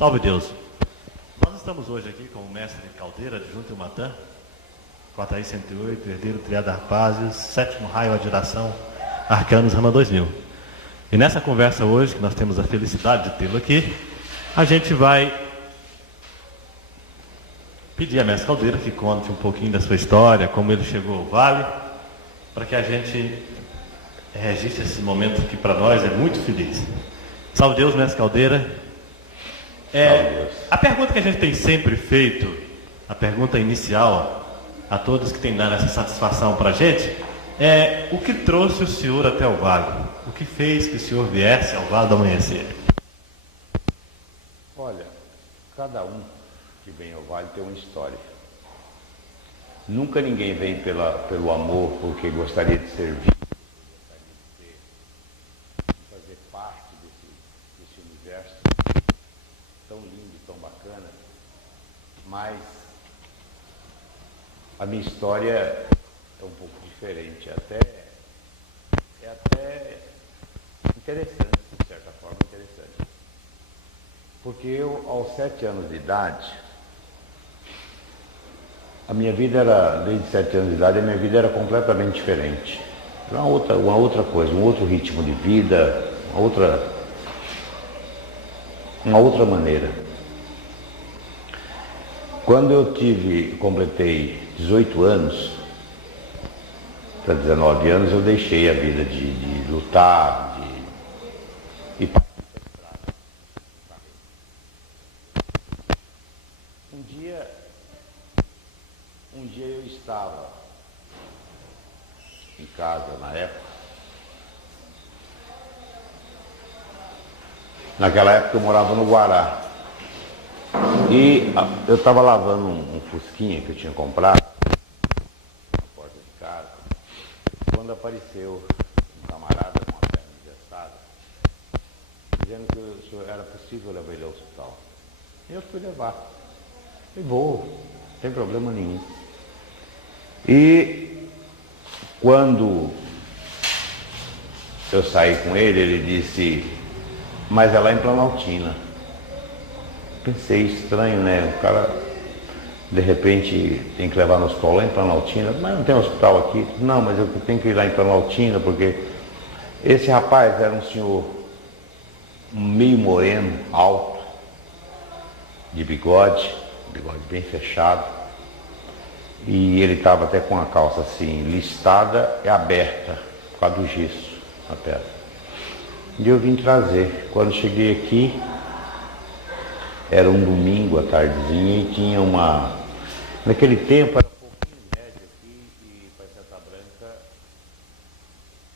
Salve Deus! Nós estamos hoje aqui com o mestre Caldeira, de Junto e Matã, Quatraí 108, herdeiro Triada Arpásios, sétimo raio Adiração, Arcanos Rama 2000. E nessa conversa hoje, que nós temos a felicidade de tê-lo aqui, a gente vai pedir a mestre Caldeira que conte um pouquinho da sua história, como ele chegou ao Vale, para que a gente registre esse momento que para nós é muito feliz. Salve Deus, mestre Caldeira! A pergunta que a gente tem sempre feito, a pergunta inicial a todos que têm dado essa satisfação para a gente, é o que trouxe o senhor até o Vale? O que fez que o senhor viesse ao Vale do Amanhecer? Olha, cada um que vem ao Vale tem uma história. Nunca ninguém vem pelo amor, porque gostaria de servir, gostaria de fazer parte desse universo tão lindo, tão bacana, mas a minha história é um pouco diferente, é até interessante, de certa forma interessante. Porque eu, aos 7 anos de idade, a minha vida era, desde 7 anos de idade, a minha vida era completamente diferente. Era uma outra coisa, um outro ritmo de vida, uma outra maneira. Quando eu completei 18 anos, para 19 anos, eu deixei a vida de lutar, e parti para a estrada. Um dia eu estava em casa, na época. Naquela época eu morava no Guará. E eu estava lavando um fusquinha que eu tinha comprado na porta de casa, quando apareceu um camarada com uma perna engessada, dizendo que era possível levar ele ao hospital. E eu fui levar. E vou, não tem problema nenhum. E quando eu saí com ele, ele disse, mas é lá em Planaltina. Pensei, estranho, né? O cara, de repente, tem que levar no hospital lá em Planaltina. Mas não tem hospital aqui? Não, mas eu tenho que ir lá em Planaltina, porque esse rapaz era um senhor meio moreno, alto, de bigode bem fechado. E ele estava até com a calça assim, listada e aberta, por causa do gesso na perna. E eu vim trazer. Quando cheguei aqui, era um domingo à tardezinha e tinha naquele tempo era um pouquinho médio aqui e para Santa Branca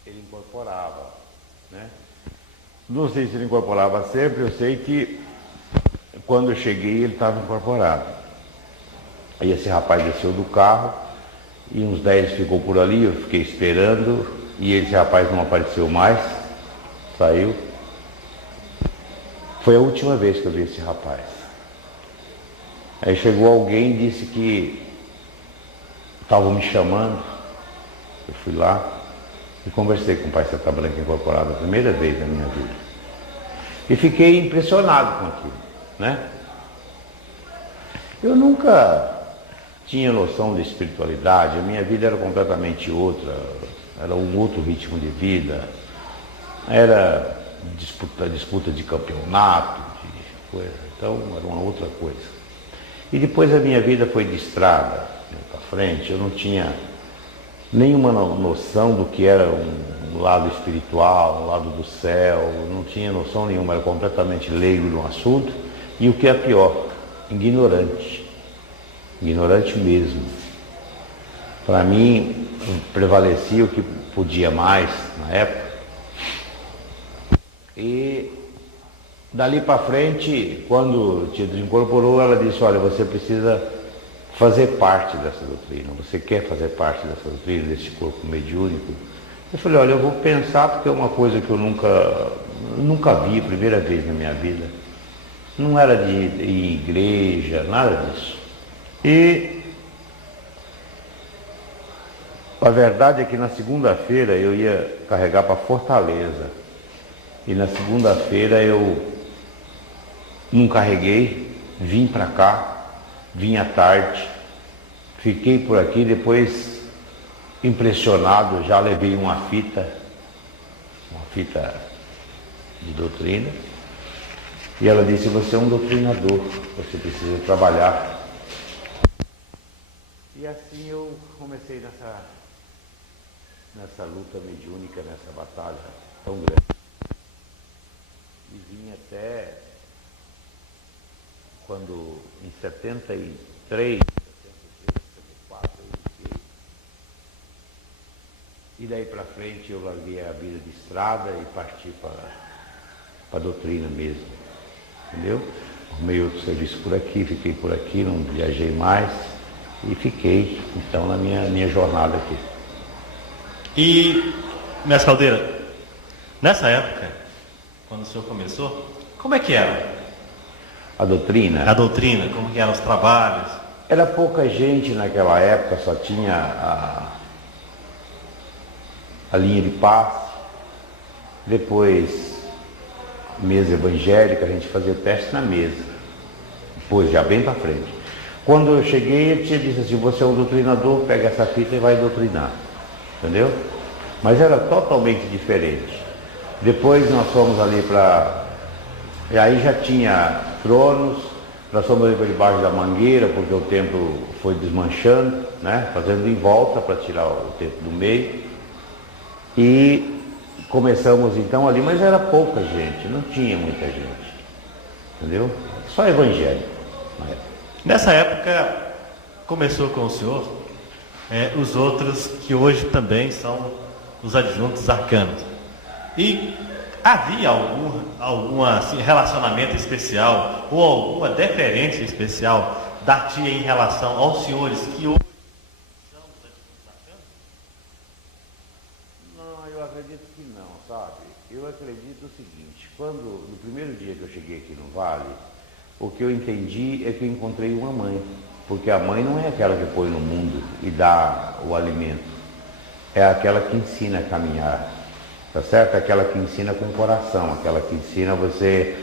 ele incorporava, né? Não sei se ele incorporava sempre, eu sei que quando eu cheguei ele estava incorporado. Aí esse rapaz desceu do carro e uns 10 ficou por ali, eu fiquei esperando e esse rapaz não apareceu mais, saiu. Foi a última vez que eu vi esse rapaz. Aí chegou alguém e disse que estavam me chamando. Eu fui lá e conversei com o Pai Santa Branca Incorporado a primeira vez na minha vida. E fiquei impressionado com aquilo, né? Eu nunca tinha noção de espiritualidade, a minha vida era completamente outra, era um outro ritmo de vida, era disputa de campeonato, de coisa, então era uma outra coisa. E depois a minha vida foi de estrada, para frente, eu não tinha nenhuma noção do que era um lado espiritual, um lado do céu, não tinha noção nenhuma, era completamente leigo no assunto, e o que é pior, ignorante mesmo. Para mim, prevalecia o que podia mais na época. E dali para frente, quando te incorporou, ela disse, olha, você precisa fazer parte dessa doutrina, você quer fazer parte dessa doutrina, desse corpo mediúnico? Eu falei, olha, eu vou pensar, porque é uma coisa que eu nunca vi, primeira vez na minha vida. Não era de ir em igreja, nada disso. E a verdade é que na segunda-feira eu ia carregar para Fortaleza. E na segunda-feira eu não carreguei, vim para cá, vim à tarde, fiquei por aqui, depois impressionado, já levei uma fita de doutrina, e ela disse: você é um doutrinador, você precisa trabalhar. E assim eu comecei nessa luta mediúnica, nessa batalha tão grande. E vim até quando, em 73, 74, eu iniciei. E daí para frente eu larguei a vida de estrada e parti para a doutrina mesmo, entendeu? Arrumei outro serviço por aqui, fiquei por aqui, não viajei mais e fiquei então na minha jornada aqui. E, mestre Caldeira, nessa época, quando o senhor começou, como é que era? A doutrina? A doutrina, como que eram os trabalhos? Era pouca gente naquela época, só tinha a linha de passe, depois mesa evangélica, a gente fazia teste na mesa, depois já bem para frente. Quando eu cheguei, ele tinha dito assim: você é um doutrinador, pega essa fita e vai doutrinar, entendeu? Mas era totalmente diferente. Depois nós fomos ali e aí já tinha tronos, nós fomos ali para debaixo da mangueira, porque o templo foi desmanchando, né? Fazendo em volta para tirar o templo do meio. E começamos então ali, mas era pouca gente, não tinha muita gente, entendeu? Só evangélico. Nessa época começou com o senhor os outros que hoje também são os adjuntos arcanos. E havia algum assim, relacionamento especial ou alguma deferência especial da tia em relação aos senhores que hoje são os adjuntos arcanos? Não, eu acredito que não, sabe? Eu acredito o seguinte: no primeiro dia que eu cheguei aqui no Vale, o que eu entendi é que eu encontrei uma mãe, porque a mãe não é aquela que põe no mundo e dá o alimento, é aquela que ensina a caminhar, tá certo? Aquela que ensina com o coração, aquela que ensina você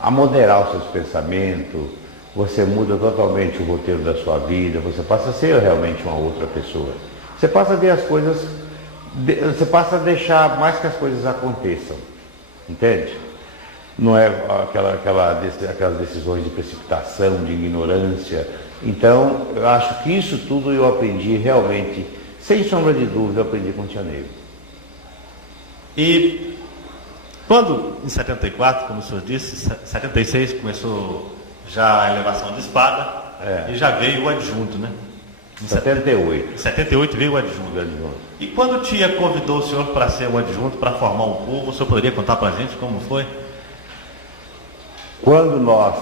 a moderar os seus pensamentos, você muda totalmente o roteiro da sua vida, você passa a ser realmente uma outra pessoa, você passa a ver as coisas, você passa a deixar mais que as coisas aconteçam, entende? Não é aquelas decisões de precipitação, de ignorância. Então, eu acho que isso tudo eu aprendi realmente, sem sombra de dúvida, eu aprendi com o Tia Neiva. E quando, em 74, como o senhor disse, 76 começou já a elevação de espada, e já veio o adjunto, né? Em 78. Em 78 veio o adjunto. E quando o tia convidou o senhor para ser o adjunto, para formar um povo, o senhor poderia contar para a gente como foi? Quando nós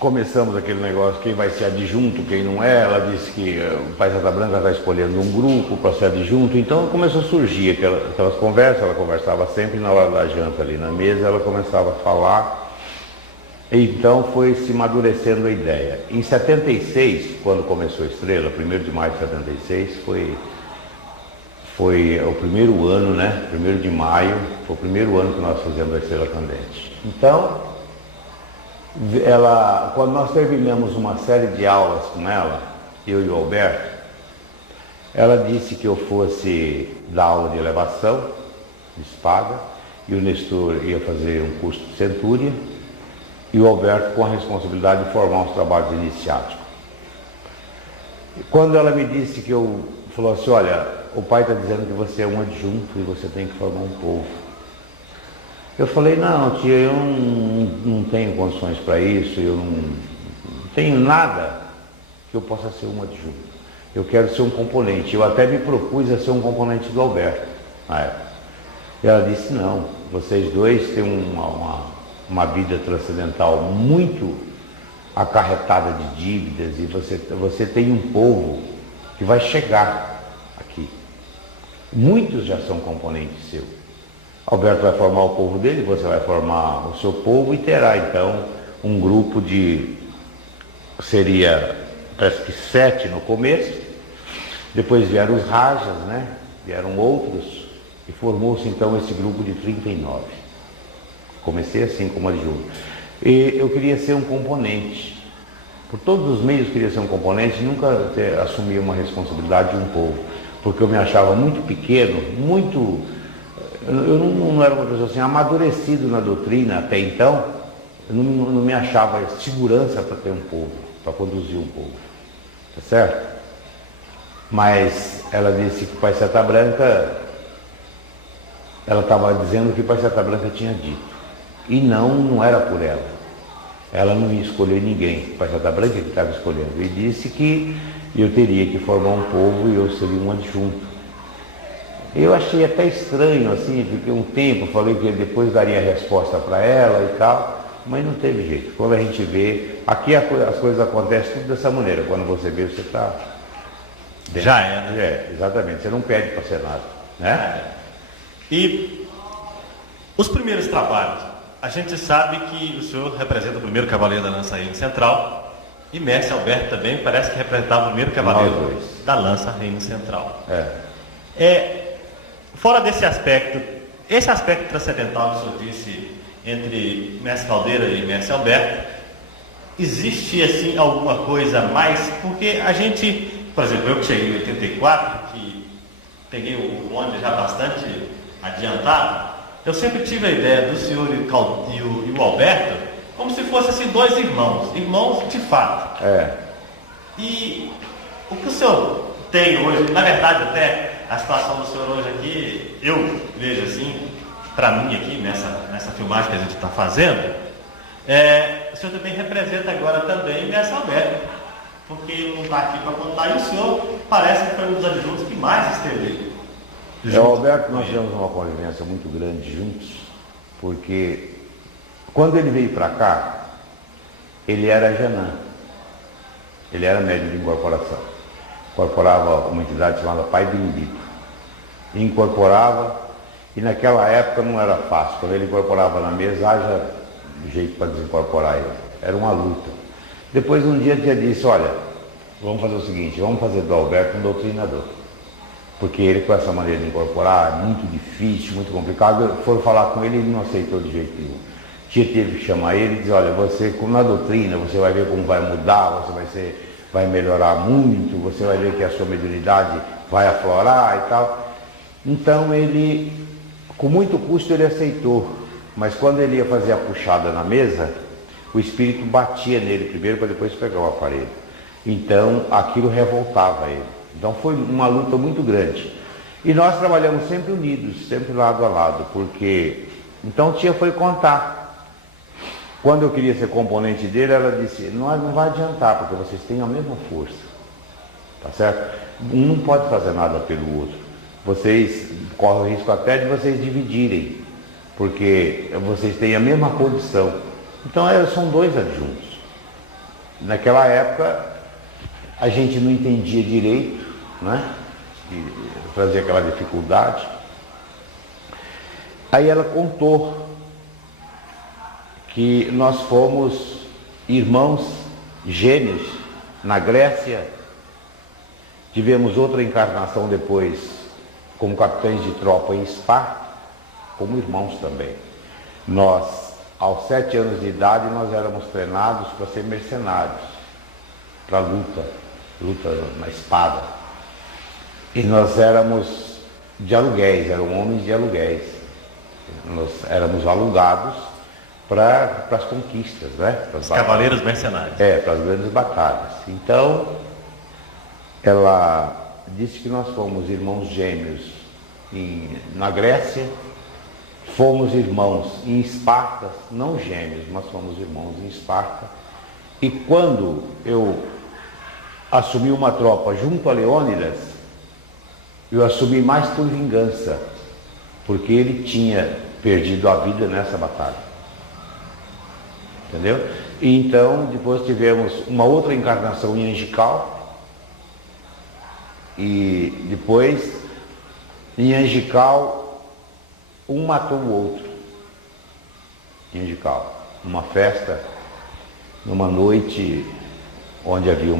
começamos aquele negócio, quem vai ser adjunto, quem não é, ela disse que o Pai Santa Branca está escolhendo um grupo para ser adjunto, então começou a surgir aquelas conversas, ela conversava sempre na hora da janta ali na mesa, ela começava a falar, então foi se amadurecendo a ideia. Em 76, quando começou a Estrela, 1º de maio de 76, foi o primeiro ano, né? 1º de maio, foi o primeiro ano que nós fizemos a Estrela Candente. Então, quando nós terminamos uma série de aulas com ela, eu e o Alberto, ela disse que eu fosse dar aula de elevação, de espada, e o Nestor ia fazer um curso de centúria, e o Alberto com a responsabilidade de formar os trabalhos iniciáticos. E quando ela me disse falou assim: olha, o pai está dizendo que você é um adjunto e você tem que formar um povo. Eu falei: não, tia, eu não tenho condições para isso, eu não tenho nada que eu possa ser um adjunto. Eu quero ser um componente. Eu até me propus a ser um componente do Alberto na época. E ela disse: não, vocês dois têm uma vida transcendental muito acarretada de dívidas e você tem um povo que vai chegar aqui. Muitos já são componentes seus. Alberto vai formar o povo dele, você vai formar o seu povo e terá então um grupo parece que 7 no começo, depois vieram os Rajas, né? Vieram outros e formou-se então esse grupo de 39. Comecei assim como adjunto. E eu queria ser um componente. Por todos os meios eu queria ser um componente, nunca assumir uma responsabilidade de um povo. Porque eu me achava muito pequeno, muito... Eu não era uma pessoa assim, amadurecido na doutrina até então. Eu não me achava segurança para ter um povo, para conduzir um povo. Tá certo? Mas ela disse que o Pai Seta Branca, ela estava dizendo que o Pai Seta Branca tinha dito. E não era por ela. Ela não ia escolher ninguém. O Pai Seta Branca que estava escolhendo. E disse que eu teria que formar um povo e eu seria um adjunto. Eu achei até estranho, assim, fiquei um tempo, falei que depois daria a resposta para ela e tal, mas não teve jeito. Quando a gente vê, aqui as coisas acontecem tudo dessa maneira. Quando você vê, você está... Já é, né? É, exatamente. Você não pede para ser nada, né? E os primeiros trabalhos, a gente sabe que o senhor representa o primeiro cavaleiro da Lança Reino Central e Mestre Alberto também parece que representava o primeiro cavaleiro da Lança Reino Central. Fora desse aspecto, esse aspecto transcendental que o senhor disse entre Mestre Caldeira e Mestre Alberto, existe assim alguma coisa mais? Porque a gente, por exemplo, eu que cheguei em 84, que peguei o ônibus já bastante adiantado, eu sempre tive a ideia do senhor e o Alberto como se fossem assim, dois irmãos de fato. E o que o senhor tem hoje, na verdade até a situação do senhor hoje aqui, eu vejo assim, para mim aqui, nessa filmagem que a gente está fazendo, o senhor também representa agora também o Mestre Alberto, porque ele não está aqui para contar, e o senhor parece que foi um dos adjuntos que mais esteve. O Alberto, nós tivemos uma convivência muito grande juntos, porque quando ele veio para cá, ele era Janã, ele era médium de incorporação, incorporava uma entidade chamada Pai Bendito, incorporava, e naquela época não era fácil, quando ele incorporava na mesa, haja jeito para desincorporar ele, era uma luta. Depois um dia ele disse, olha, vamos fazer o seguinte, vamos fazer do Alberto um doutrinador, porque ele com essa maneira de incorporar é muito difícil, muito complicado. Foram falar com ele, ele não aceitou de jeito nenhum. Teve que chamar ele e dizer, olha, você na doutrina, você vai ver como vai mudar, vai melhorar muito, você vai ver que a sua mediunidade vai aflorar e tal. Então ele, com muito custo, ele aceitou, mas quando ele ia fazer a puxada na mesa, o espírito batia nele primeiro para depois pegar o aparelho. Então aquilo revoltava ele. Então foi uma luta muito grande. E nós trabalhamos sempre unidos, sempre lado a lado, porque... Então tia foi contar. Quando eu queria ser componente dele, ela disse, não vai adiantar, porque vocês têm a mesma força. Tá certo? Um não pode fazer nada pelo outro. Vocês correm o risco até de vocês dividirem, porque vocês têm a mesma condição. Então são dois adjuntos. Naquela época, a gente não entendia direito, né? E trazia aquela dificuldade. Aí ela contou que nós fomos irmãos gêmeos na Grécia, tivemos outra encarnação depois como capitães de tropa em Spa, como irmãos também. Nós, aos 7 anos de idade, nós éramos treinados para ser mercenários, para luta na espada. E nós éramos de aluguéis, eram homens de aluguéis. Nós éramos alugados para as conquistas, né? Os cavaleiros mercenários. Para as grandes batalhas. Então, ela disse que nós fomos irmãos gêmeos na Grécia, fomos irmãos em Esparta, não gêmeos, mas fomos irmãos em Esparta. E quando eu assumi uma tropa junto a Leônidas, eu assumi mais por vingança, porque ele tinha perdido a vida nessa batalha. Entendeu? E então, depois tivemos uma outra encarnação em Angical, e depois, em Angical, um matou o outro. Em Angical, numa festa, numa noite onde havia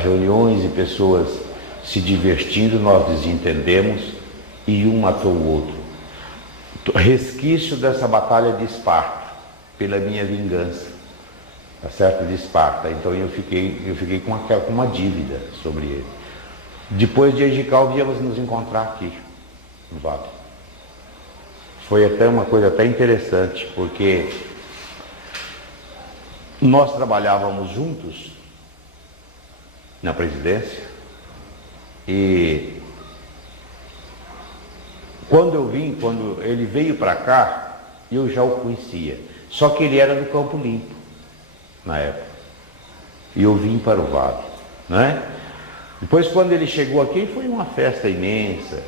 reuniões e pessoas se divertindo, nós desentendemos e um matou o outro. Resquício dessa batalha de Esparta. pela minha vingança, tá certo? De Esparta. Então eu fiquei com uma dívida sobre ele. Depois de Egical, viemos nos encontrar aqui, no Vale. Foi até uma coisa até interessante, porque nós trabalhávamos juntos na presidência e quando ele veio para cá, eu já o conhecia. Só que ele era do Campo Limpo, na época. E eu vim para o Vale, né? Depois, quando ele chegou aqui, foi uma festa imensa.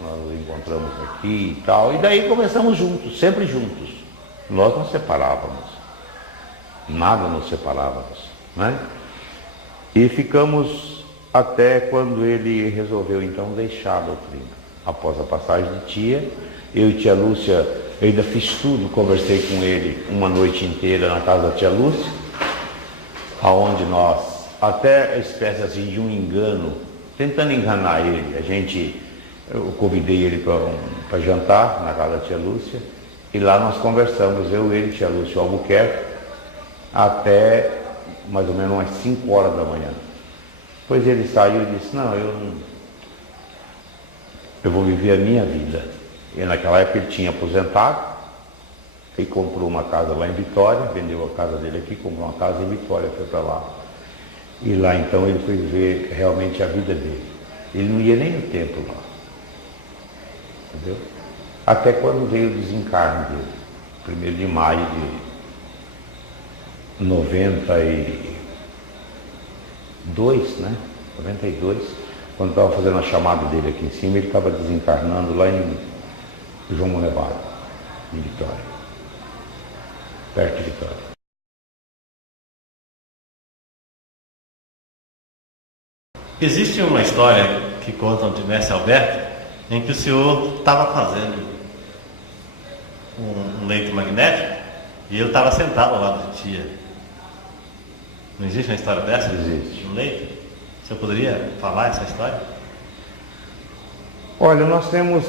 Nós nos encontramos aqui e tal. E daí começamos juntos, sempre juntos. Nós não separávamos. Nada nos separávamos, né? E ficamos até quando ele resolveu, então, deixar a doutrina. Após a passagem de tia, eu e tia Lúcia, eu ainda fiz tudo, conversei com ele uma noite inteira na casa da tia Lúcia, aonde nós, até a espécie assim de um engano, tentando enganar ele, eu convidei ele para jantar na casa da tia Lúcia, e lá nós conversamos, ele, tia Lúcia e o Albuquerque, até mais ou menos umas 5 horas da manhã. Depois ele saiu e disse, não, eu vou viver a minha vida. E naquela época ele tinha aposentado e comprou uma casa lá em Vitória, vendeu a casa dele aqui, comprou uma casa em Vitória, foi para lá. E lá então ele foi ver realmente a vida dele. Ele não ia nem no templo lá. Entendeu? Até quando veio o desencarne dele, 1º de maio de 92, né? 92. Quando estava fazendo a chamada dele aqui em cima, ele estava desencarnando lá em João Monevado, em Vitória, perto de Vitória. Existe uma história que contam de Mestre Alberto, em que o senhor estava fazendo um leito magnético e ele estava sentado ao lado de tia. Não existe uma história dessa? Existe. Um leito? O senhor poderia falar essa história? Olha, nós temos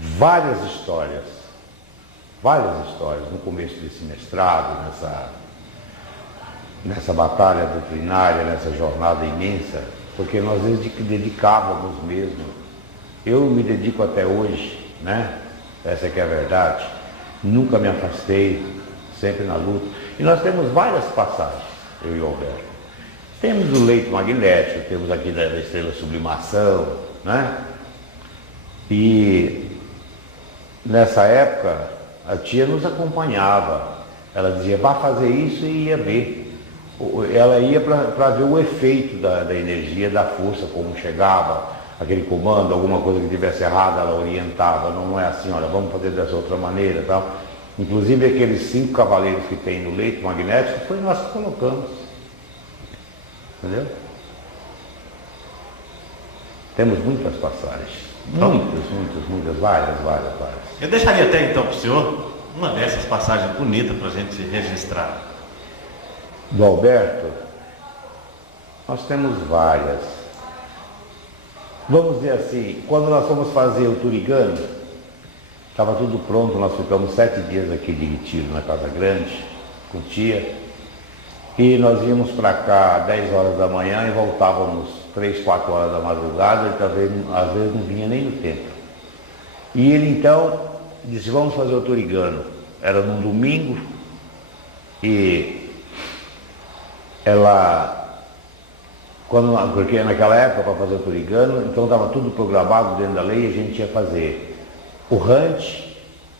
várias histórias no começo desse mestrado, nessa batalha doutrinária, nessa jornada imensa, porque nós dedicávamos mesmo. Eu me dedico até hoje, né? Essa que é a verdade. Nunca me afastei, sempre na luta. E nós temos várias passagens, eu e o Alberto. Temos o leito magnético, temos aqui da estrela sublimação, né? E nessa época a tia nos acompanhava. Ela dizia, vá fazer isso e ia ver. Ela ia para ver o efeito da energia, da força, como chegava, aquele comando, alguma coisa que tivesse errado, ela orientava. Não é assim, olha, vamos fazer dessa outra maneira, tal. Inclusive aqueles 5 cavaleiros que tem no leito magnético, foi nós que colocamos. Entendeu? Temos muitas passagens. Muitas, várias. Eu deixaria até então para o senhor uma dessas passagens bonitas para a gente registrar. Do Alberto, nós temos várias. Vamos dizer assim, quando nós fomos fazer o Turigano, estava tudo pronto, nós ficamos 7 dias aqui de retiro na Casa Grande, com tia, e nós íamos para cá 10 horas da manhã e voltávamos 3, 4 horas da madrugada, e talvez, às vezes não vinha nem no tempo. E ele então disse, vamos fazer o Turigano. Era num domingo, e porque naquela época para fazer o Turigano, então estava tudo programado dentro da lei, a gente ia fazer o hunt,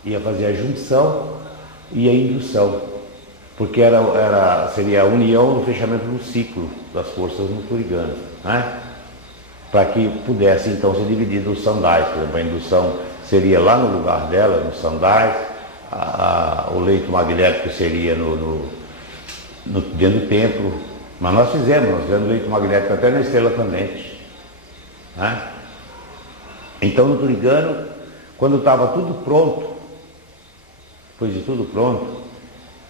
ia fazer a junção e a indução, porque seria a união no fechamento do ciclo das forças no Turigano, né? Para que pudesse então ser dividido os sandais. Por exemplo, a indução seria lá no lugar dela, nos sandais, o leito magnético seria dentro do templo, mas nós fizemos o leito magnético até na estrela pendente, né? Então no Turigano, quando estava tudo pronto, depois de tudo pronto,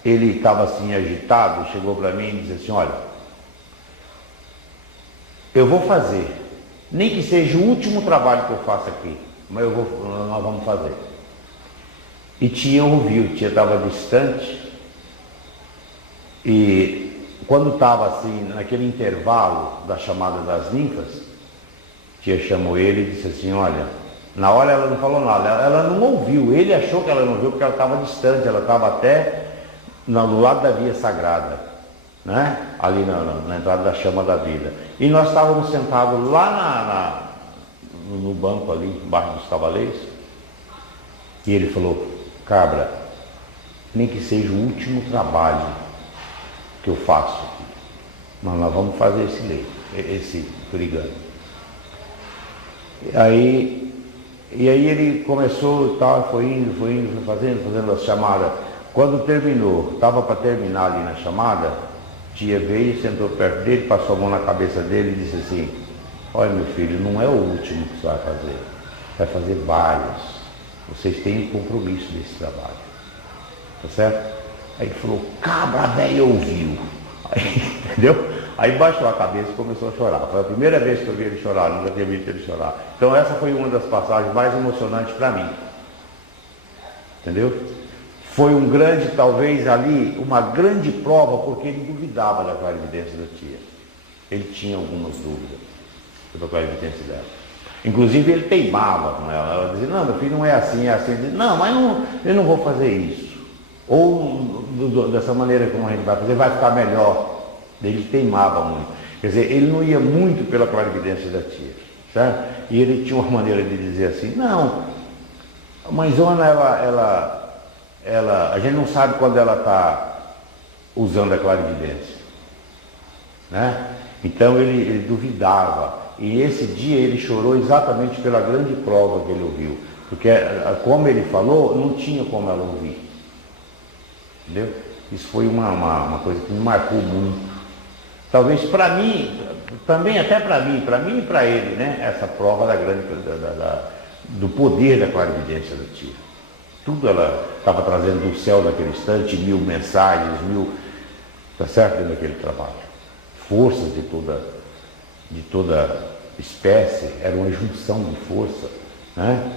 ele estava assim agitado, chegou para mim e disse assim, olha, eu vou fazer, nem que seja o último trabalho que eu faço aqui, mas nós vamos fazer. e tinha ouvido, estava distante, e quando estava assim, naquele intervalo da chamada das ninfas, tia chamou ele e disse assim, olha, na hora ela não falou nada, ela não ouviu, ele achou que ela não ouviu porque ela estava distante, ela estava até no lado da via sagrada, né? Ali na entrada da chama da vida. E nós estávamos sentados lá no banco ali, embaixo dos cavaleiros, e ele falou, cabra, nem que seja o último trabalho que eu faço aqui, mas nós vamos fazer esse brigando. E aí ele começou e tal, foi indo, foi fazendo as chamadas. Quando terminou, estava para terminar ali na chamada, tia veio, sentou perto dele, passou a mão na cabeça dele e disse assim, olha meu filho, não é o último que você vai fazer vários. Vocês têm um compromisso desse trabalho. Tá certo? Aí ele falou, cabra velho ouviu. Aí, entendeu? Aí baixou a cabeça e começou a chorar. Foi a primeira vez que eu vi ele chorar, nunca tinha visto ele chorar. Então essa foi uma das passagens mais emocionantes para mim. Entendeu? Foi um grande, talvez ali, uma grande prova, porque ele duvidava da clarividência da tia. Ele tinha algumas dúvidas sobre a clarividência dela. Inclusive ele teimava com ela. Ela dizia, não, meu filho não é assim, é assim. Ele dizia, não, mas eu não vou fazer isso. Ou dessa maneira como a gente vai fazer, vai ficar melhor. Ele teimava muito. Quer dizer, ele não ia muito pela clarividência da tia. Certo? E ele tinha uma maneira de dizer assim, não, a mãezona, a gente não sabe quando ela está usando a clarividência. Né? Então ele duvidava. E esse dia ele chorou exatamente pela grande prova que ele ouviu. Porque, como ele falou, não tinha como ela ouvir. Entendeu? Isso foi uma coisa que me marcou muito. Talvez para mim, também até para mim e para ele, né? Essa prova do poder da clarividência da tia. Tudo ela estava trazendo do céu daquele instante, 1000 mensagens, 1000, tá certo, dentro daquele trabalho. Forças de toda espécie, era uma junção de força, né?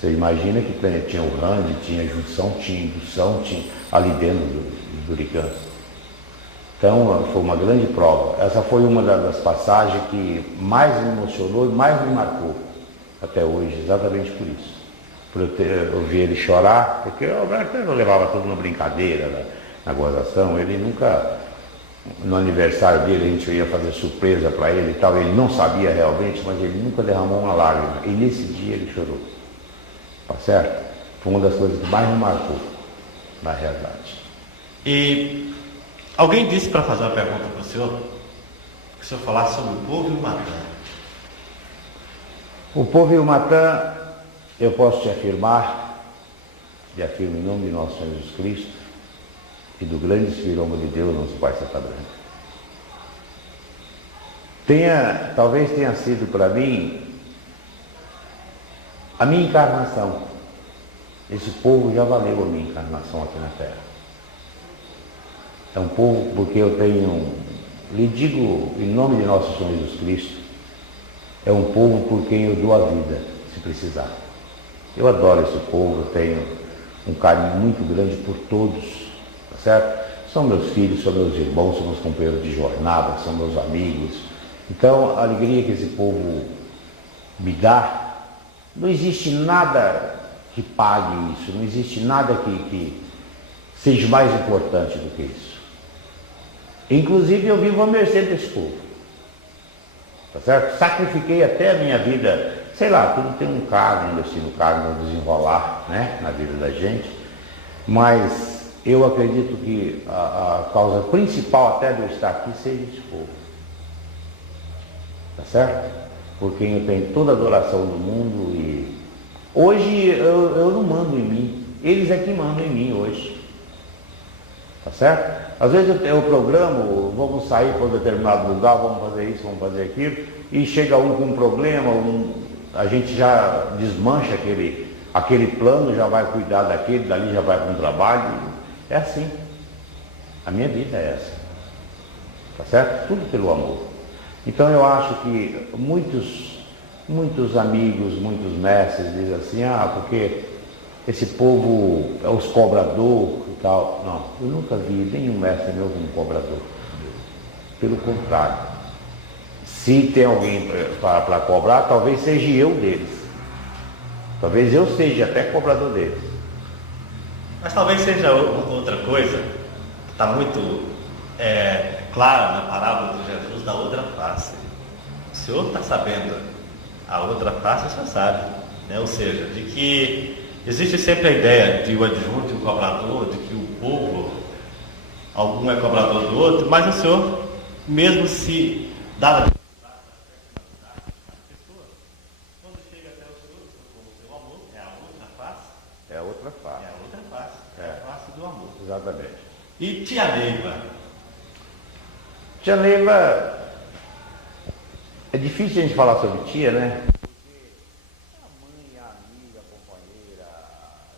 Você imagina que tinha o Rand, tinha junção, tinha indução, tinha ali dentro do Buricã. Então foi uma grande prova. Essa foi uma das passagens que mais me emocionou e mais me marcou até hoje, exatamente por isso. Por eu ouvir ele chorar, porque o Alberto levava tudo na brincadeira, na gozação, ele nunca, no aniversário dele a gente ia fazer surpresa para ele e tal, ele não sabia realmente, mas ele nunca derramou uma lágrima. E nesse dia ele chorou. Tá certo? Foi uma das coisas que mais me marcou, na realidade. E alguém disse para fazer uma pergunta para o senhor, que o senhor falasse sobre o povo e o Matã. O povo e o Matã, eu posso te afirmar, e afirmo em nome de nosso Senhor Jesus Cristo, e do grande Espírito de Deus, nosso Pai Santa Branca. Talvez tenha sido para mim a minha encarnação. Esse povo já valeu a minha encarnação aqui na Terra. É um povo porque eu lhe digo em nome de nosso Senhor Jesus Cristo, é um povo por quem eu dou a vida, se precisar. Eu adoro esse povo, eu tenho um carinho muito grande por todos, tá certo? São meus filhos, são meus irmãos, são meus companheiros de jornada, são meus amigos. Então, a alegria que esse povo me dá, não existe nada que pague isso, não existe nada que seja mais importante do que isso. Inclusive, eu vivo a mercê desse povo, tá certo? Sacrifiquei até a minha vida, sei lá, tudo tem um cargo, no cargo, no desenrolar, né, na vida da gente, mas eu acredito que a causa principal até de eu estar aqui seja esse povo, tá certo? Por quem eu tenho toda a adoração do mundo e hoje eu não mando em mim, eles é que mandam em mim hoje, tá certo? Às vezes eu programo, vamos sair para um determinado lugar, vamos fazer isso, vamos fazer aquilo, e chega um com um problema, a gente já desmancha aquele plano, já vai cuidar daquele, dali já vai para um trabalho, é assim, a minha vida é essa, tá certo? Tudo pelo amor. Então eu acho que muitos amigos, muitos mestres dizem assim, porque esse povo é os cobradores e tal. Não, eu nunca vi nenhum mestre meu como cobrador. Pelo contrário. Se tem alguém para cobrar, talvez seja eu deles. Talvez eu seja até cobrador deles. Mas talvez seja outra coisa que está muito clara na parábola de Jesus da outra face. O senhor está sabendo a outra face, o senhor sabe, né? Ou seja, de que existe sempre a ideia de o adjunto e o cobrador, de que o povo, algum é cobrador do outro, mas o senhor, mesmo se dá a pessoa, quando chega até o senhor com o seu amor, é a outra face. É a outra face. É a outra face, é a face do amor. Exatamente. E tia Neiva? Tia Neiva, é difícil a gente falar sobre tia, né? Porque a mãe, a amiga, a companheira,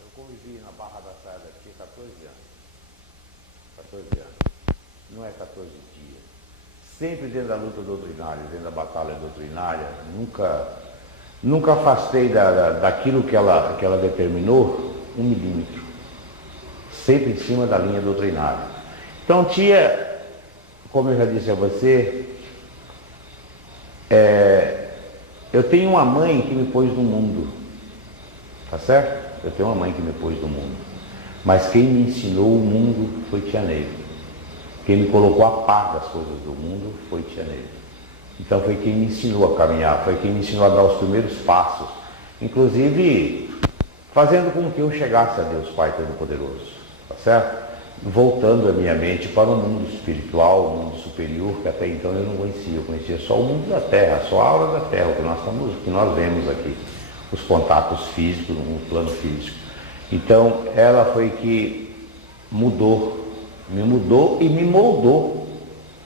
eu convivi na Barra da Saia da tia 14 anos. 14 anos. Não é 14 dias. Sempre dentro da luta doutrinária, dentro da batalha doutrinária, nunca afastei daquilo que ela determinou 1 milímetro. Sempre em cima da linha doutrinária. Então, tia, como eu já disse a você, eu tenho uma mãe que me pôs no mundo, tá certo? Eu tenho uma mãe que me pôs no mundo, mas quem me ensinou o mundo foi tia Neiva. Quem me colocou a par das coisas do mundo foi tia Neiva. Então foi quem me ensinou a caminhar, foi quem me ensinou a dar os primeiros passos, inclusive fazendo com que eu chegasse a Deus Pai Todo-Poderoso, tá certo? Voltando a minha mente para o mundo espiritual, o mundo superior, que até então eu não conhecia. Eu conhecia só o mundo da Terra, só a aura da Terra, o que nós vemos aqui, os contatos físicos, no plano físico. Então, ela foi que me mudou e me moldou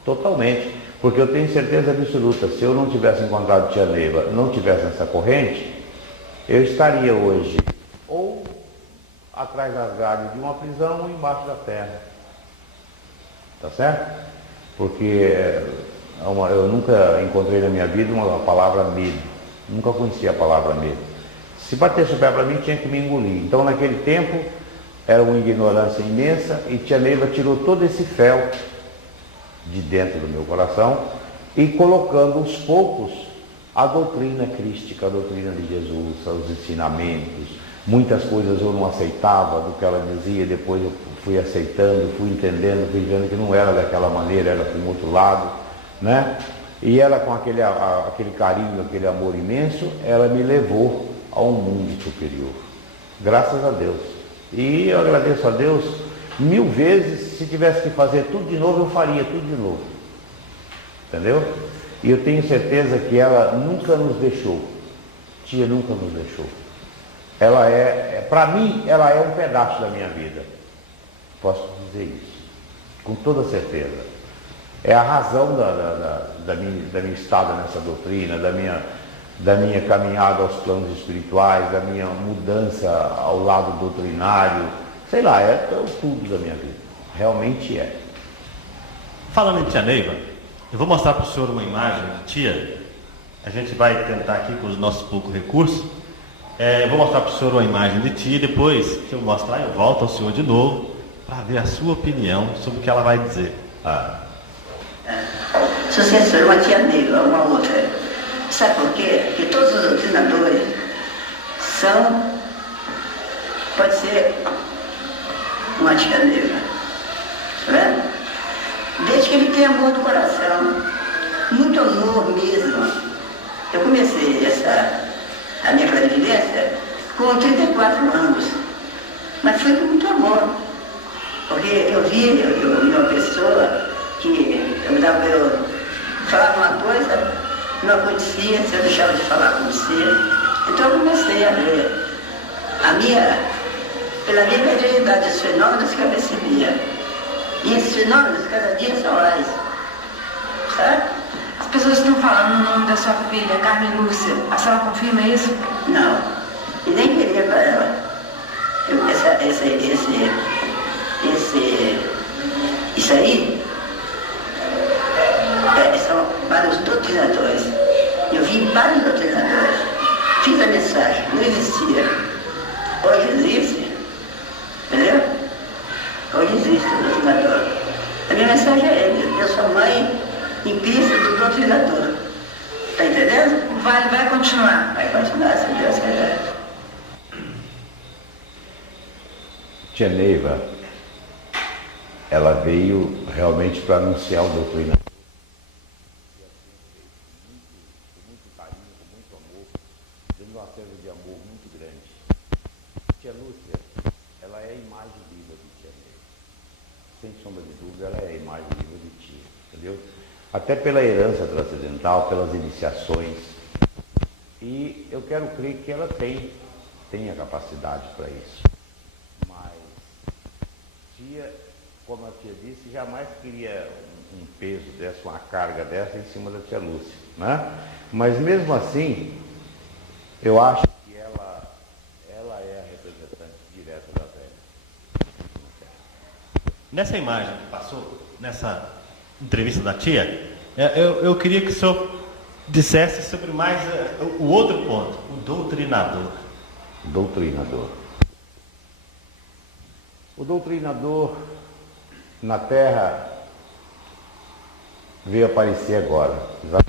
totalmente. Porque eu tenho certeza absoluta, se eu não tivesse encontrado tia Neiva, não tivesse essa corrente, eu estaria hoje ou atrás das grades de uma prisão ou embaixo da terra. Tá certo? Porque eu nunca encontrei na minha vida uma palavra medo. Nunca conheci a palavra medo. Se batesse o pé para mim, tinha que me engolir. Então, naquele tempo, era uma ignorância imensa e tia Neiva tirou todo esse fel de dentro do meu coração e colocando aos poucos a doutrina crística, a doutrina de Jesus, os ensinamentos. Muitas coisas eu não aceitava do que ela dizia, depois eu fui aceitando, fui entendendo, fui vendo que não era daquela maneira, era com outro lado, né? E ela, com aquele carinho, aquele amor imenso, ela me levou a um mundo superior. Graças a Deus. E eu agradeço a Deus 1000 vezes. Se tivesse que fazer tudo de novo, eu faria tudo de novo. Entendeu? E eu tenho certeza que ela nunca nos deixou. Tia nunca nos deixou. Ela para mim, ela é um pedaço da minha vida. Posso dizer isso, com toda certeza. É a razão da minha estada nessa doutrina, da minha caminhada aos planos espirituais, da minha mudança ao lado doutrinário. Sei lá, é o tudo da minha vida. Realmente é. Falando em tia Neiva, eu vou mostrar para o senhor uma imagem de tia. A gente vai tentar aqui com os nossos poucos recursos. Eu vou mostrar para o senhor uma imagem de tia, depois que eu mostrar, eu volto ao senhor de novo para ver a sua opinião sobre o que ela vai dizer. Sucessor, uma tia Neiva, uma outra. Sabe por quê? Porque todos os doutrinadores pode ser uma tia Neiva. Tá vendo? Desde que ele tem amor do coração, muito amor mesmo. Eu comecei a minha clarividência com 34 anos, mas foi com muito amor, porque eu vi uma pessoa que eu falava uma coisa, não acontecia, se eu deixava de falar, acontecia. Então eu comecei a ver pela minha mediunidade, os fenômenos que eu recebia. E esses fenômenos cada dia são mais, sabe? As pessoas estão falando no nome da sua filha, Carmen Lúcia. A senhora confirma isso? Não. E nem queria para ela. Isso aí são para os doutrinadores. Eu vi vários doutrinadores. Fiz a mensagem, não existia. Hoje existe, entendeu? Hoje existe o doutrinador. A minha mensagem é ele, eu sou mãe em Cristo do doutrinador. Está entendendo? O Vale vai continuar. Vai continuar, se Deus quiser. Tia Neiva, ela veio realmente para anunciar o doutrinador. Com muito carinho, com muito amor, dando uma serva de amor muito grande. Tia Lúcia, ela é a imagem viva de Tia Neiva. Sem sombra de dúvida, ela é a imagem viva de Tia, entendeu? Até pela herança transcendental, pelas iniciações. E eu quero crer que ela tem a capacidade para isso. Mas Tia, como a tia disse, jamais queria um peso dessa, uma carga dessa em cima da tia Lúcia, né? Mas mesmo assim, eu acho que ela é a representante direta da velha. Nessa imagem que passou, nessa entrevista da tia, eu queria que o senhor dissesse sobre mais o outro ponto, o doutrinador. Doutrinador. O doutrinador na Terra veio aparecer agora. Então,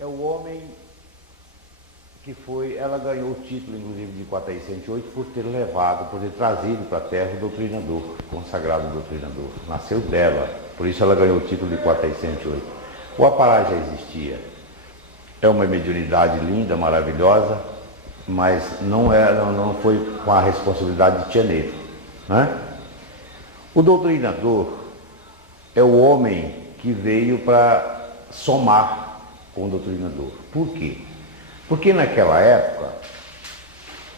é o homem que ela ganhou o título, inclusive, de 408 por ter trazido para a Terra o doutrinador, consagrado doutrinador. Nasceu dela, por isso ela ganhou o título de 408. O Apará já existia. É uma mediunidade linda, maravilhosa, mas não foi com a responsabilidade de Tia Neiva, né? O doutrinador é o homem que veio para somar com o doutrinador. Por quê? Porque naquela época,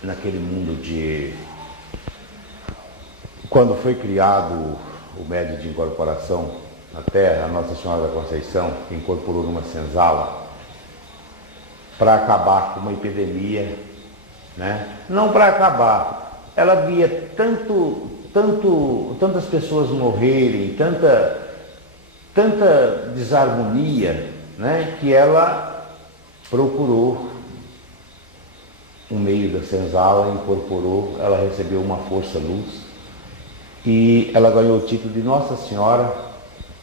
naquele mundo quando foi criado o médio de incorporação na Terra, a Nossa Senhora da Conceição incorporou numa senzala para acabar com uma epidemia, né? Não para acabar, ela via tantas pessoas morrerem, tanta desarmonia, né? Que ela procurou um meio da senzala, incorporou, ela recebeu uma força-luz e ela ganhou o título de Nossa Senhora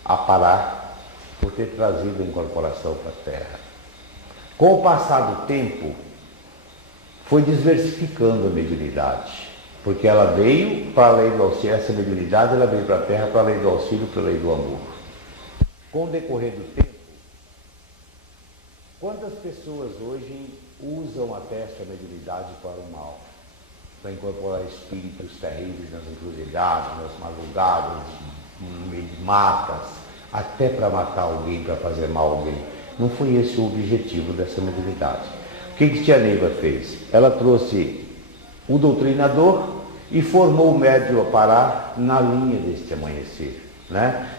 Apará por ter trazido a incorporação para a Terra. Com o passar do tempo, foi diversificando a mediunidade, porque ela veio para a lei do auxílio, essa mediunidade ela veio para a Terra para a lei do auxílio, para a lei do amor. Com o decorrer do tempo, quantas pessoas hoje usam até essa mediunidade para o mal, para incorporar espíritos terríveis nas encruzilhadas, nas madrugadas, no meio de matas, até para matar alguém, para fazer mal a alguém. Não foi esse o objetivo dessa mediunidade. O que Tia Neiva fez? Ela trouxe o doutrinador e formou o médium Apará na linha deste amanhecer, né?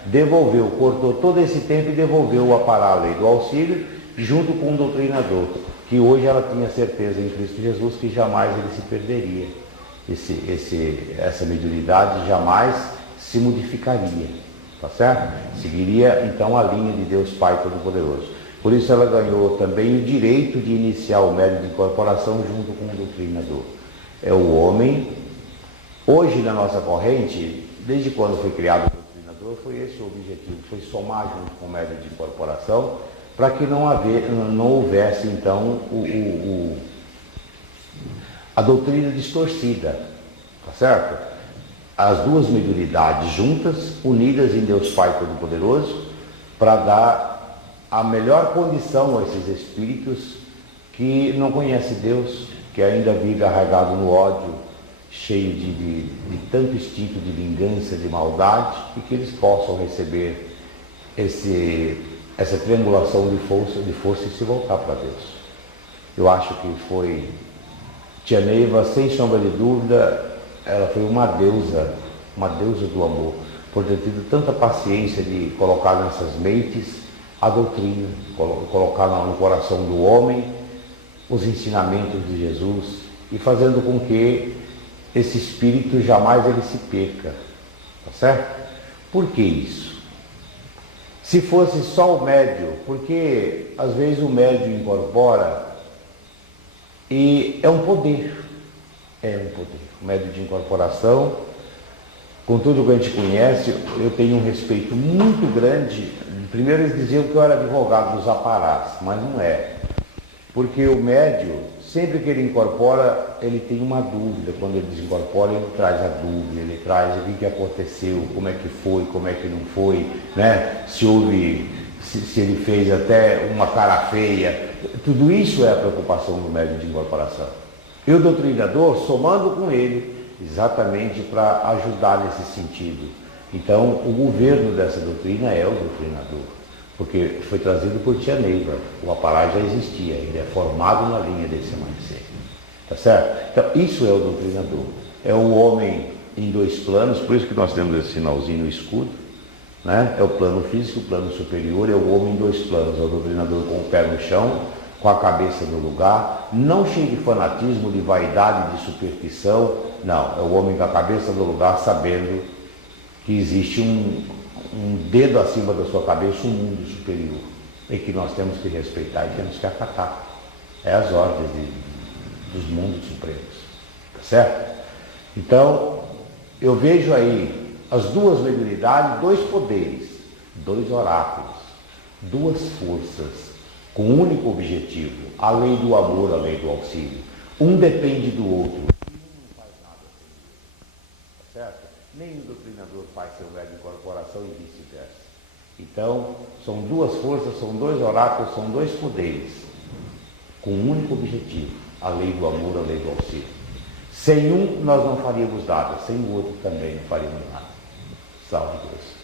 Cortou todo esse tempo e devolveu o Apará à lei do auxílio, junto com o doutrinador, que hoje ela tinha certeza em Cristo Jesus que jamais ele se perderia. Essa mediunidade jamais se modificaria, tá certo? Seguiria então a linha de Deus Pai Todo-Poderoso. Por isso ela ganhou também o direito de iniciar o médium de incorporação junto com o doutrinador. É o homem, hoje na nossa corrente, desde quando foi criado o doutrinador, foi esse o objetivo, foi somar junto com o médium de incorporação, para que não houvesse então a doutrina distorcida, tá certo? As duas mediunidades juntas, unidas em Deus Pai Todo-Poderoso, para dar a melhor condição a esses espíritos que não conhecem Deus, que ainda vivem arraigado no ódio, cheio de tanto instinto de vingança, de maldade, e que eles possam receber essa triangulação de força e se voltar para Deus. Eu acho que foi Tia Neiva, sem sombra de dúvida, ela foi uma deusa do amor, por ter tido tanta paciência de colocar nessas mentes a doutrina, colocar no coração do homem os ensinamentos de Jesus e fazendo com que esse espírito jamais ele se perca, tá certo? Por que isso? Se fosse só o médio, porque às vezes o médio incorpora e é um poder. É um poder. O médio de incorporação, com tudo que a gente conhece, eu tenho um respeito muito grande. Primeiro eles diziam que eu era advogado dos aparás, mas não é. Porque o médio, sempre que ele incorpora, ele tem uma dúvida. Quando ele desincorpora, ele traz a dúvida, ele traz o que aconteceu, como é que foi, como é que não foi, né? Se ele fez até uma cara feia. Tudo isso é a preocupação do médio de incorporação. E o doutrinador, somando com ele, exatamente para ajudar nesse sentido. Então, o governo dessa doutrina é o doutrinador, porque foi trazido por Tia Neiva. O apará já existia, ele é formado na linha desse amanhecer. Tá certo? Então, isso é o doutrinador. É o homem em dois planos, por isso que nós temos esse sinalzinho no escudo, né? É o plano físico, o plano superior, é o homem em dois planos, é o doutrinador com o pé no chão, com a cabeça no lugar, não cheio de fanatismo, de vaidade, de superstição, não, é o homem com a cabeça no lugar, sabendo que existe um dedo acima da sua cabeça, um mundo superior, e que nós temos que respeitar e temos que acatar. É as ordens dos mundos supremos, tá certo? Então, eu vejo aí as duas mediunidades, dois poderes, dois oráculos, duas forças, com um único objetivo, a lei do amor, a lei do auxílio. Um depende do outro. Um não faz nada sem o outro. Tá certo? Nenhum doutrinador faz seu médio de incorporação e vice-versa. Então, são duas forças, são dois oráculos, são dois poderes, com um único objetivo, a lei do amor, a lei do auxílio. Sem um, nós não faríamos nada, sem o outro também não faríamos nada. Salve Deus.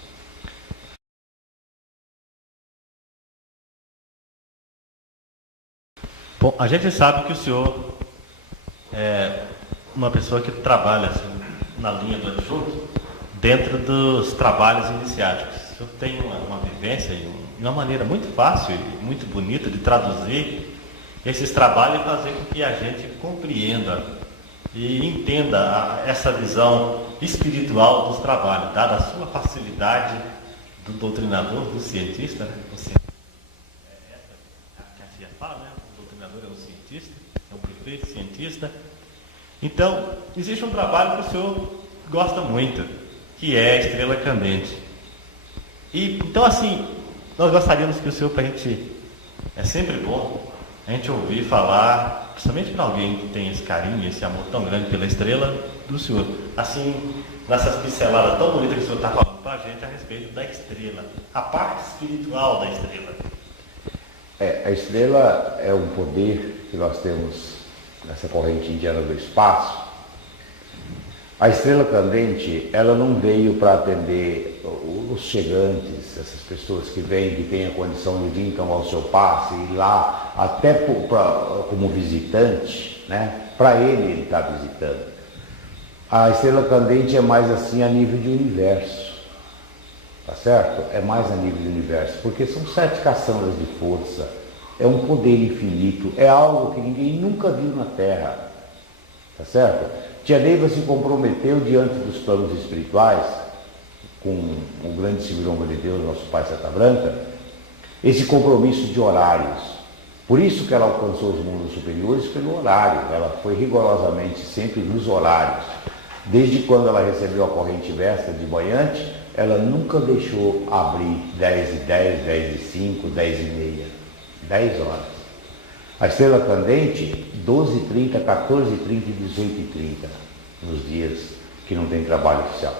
Bom, a gente sabe que o senhor é uma pessoa que trabalha assim, na linha do adjunto, dentro dos trabalhos iniciáticos. O senhor tem uma vivência e uma maneira muito fácil e muito bonita de traduzir esses trabalhos e fazer com que a gente compreenda e entenda essa visão espiritual dos trabalhos, dada a sua facilidade do doutrinador, do cientista, né? Essa que a tia fala, né? O doutrinador é um cientista, é um perfeito cientista. Então, existe um trabalho que o senhor gosta muito, que é a Estrela Candente. E, então, assim, nós gostaríamos que o senhor, para a gente, é sempre bom a gente ouvir falar, principalmente para alguém que tem esse carinho, esse amor tão grande pela estrela, do senhor. Assim, nessas pinceladas tão bonitas que o senhor está falando para a gente a respeito da estrela, a parte espiritual da estrela. A estrela é um poder que nós temos nessa corrente indiana do espaço. A estrela candente, ela não veio para atender os chegantes, essas pessoas que vêm, que têm a condição de vir tomar o seu passe, e ir lá até como visitante, né? Para ele está visitando. A estrela candente é mais assim a nível de universo, tá certo? É mais a nível de universo, porque são 7 caçambas de força, é um poder infinito, é algo que ninguém nunca viu na Terra, tá certo? Tia Neiva se comprometeu diante dos planos espirituais, com o grande Silvio de Deus, nosso Pai Santa Branca, esse compromisso de horários. Por isso que ela alcançou os mundos superiores pelo horário, ela foi rigorosamente sempre nos horários. Desde quando ela recebeu a corrente Vesta de Banhante, ela nunca deixou abrir 10h10, 10h05, 10h30, 10 horas. A estrela candente, 12h30, 14h30 e 18h30, nos dias que não tem trabalho oficial.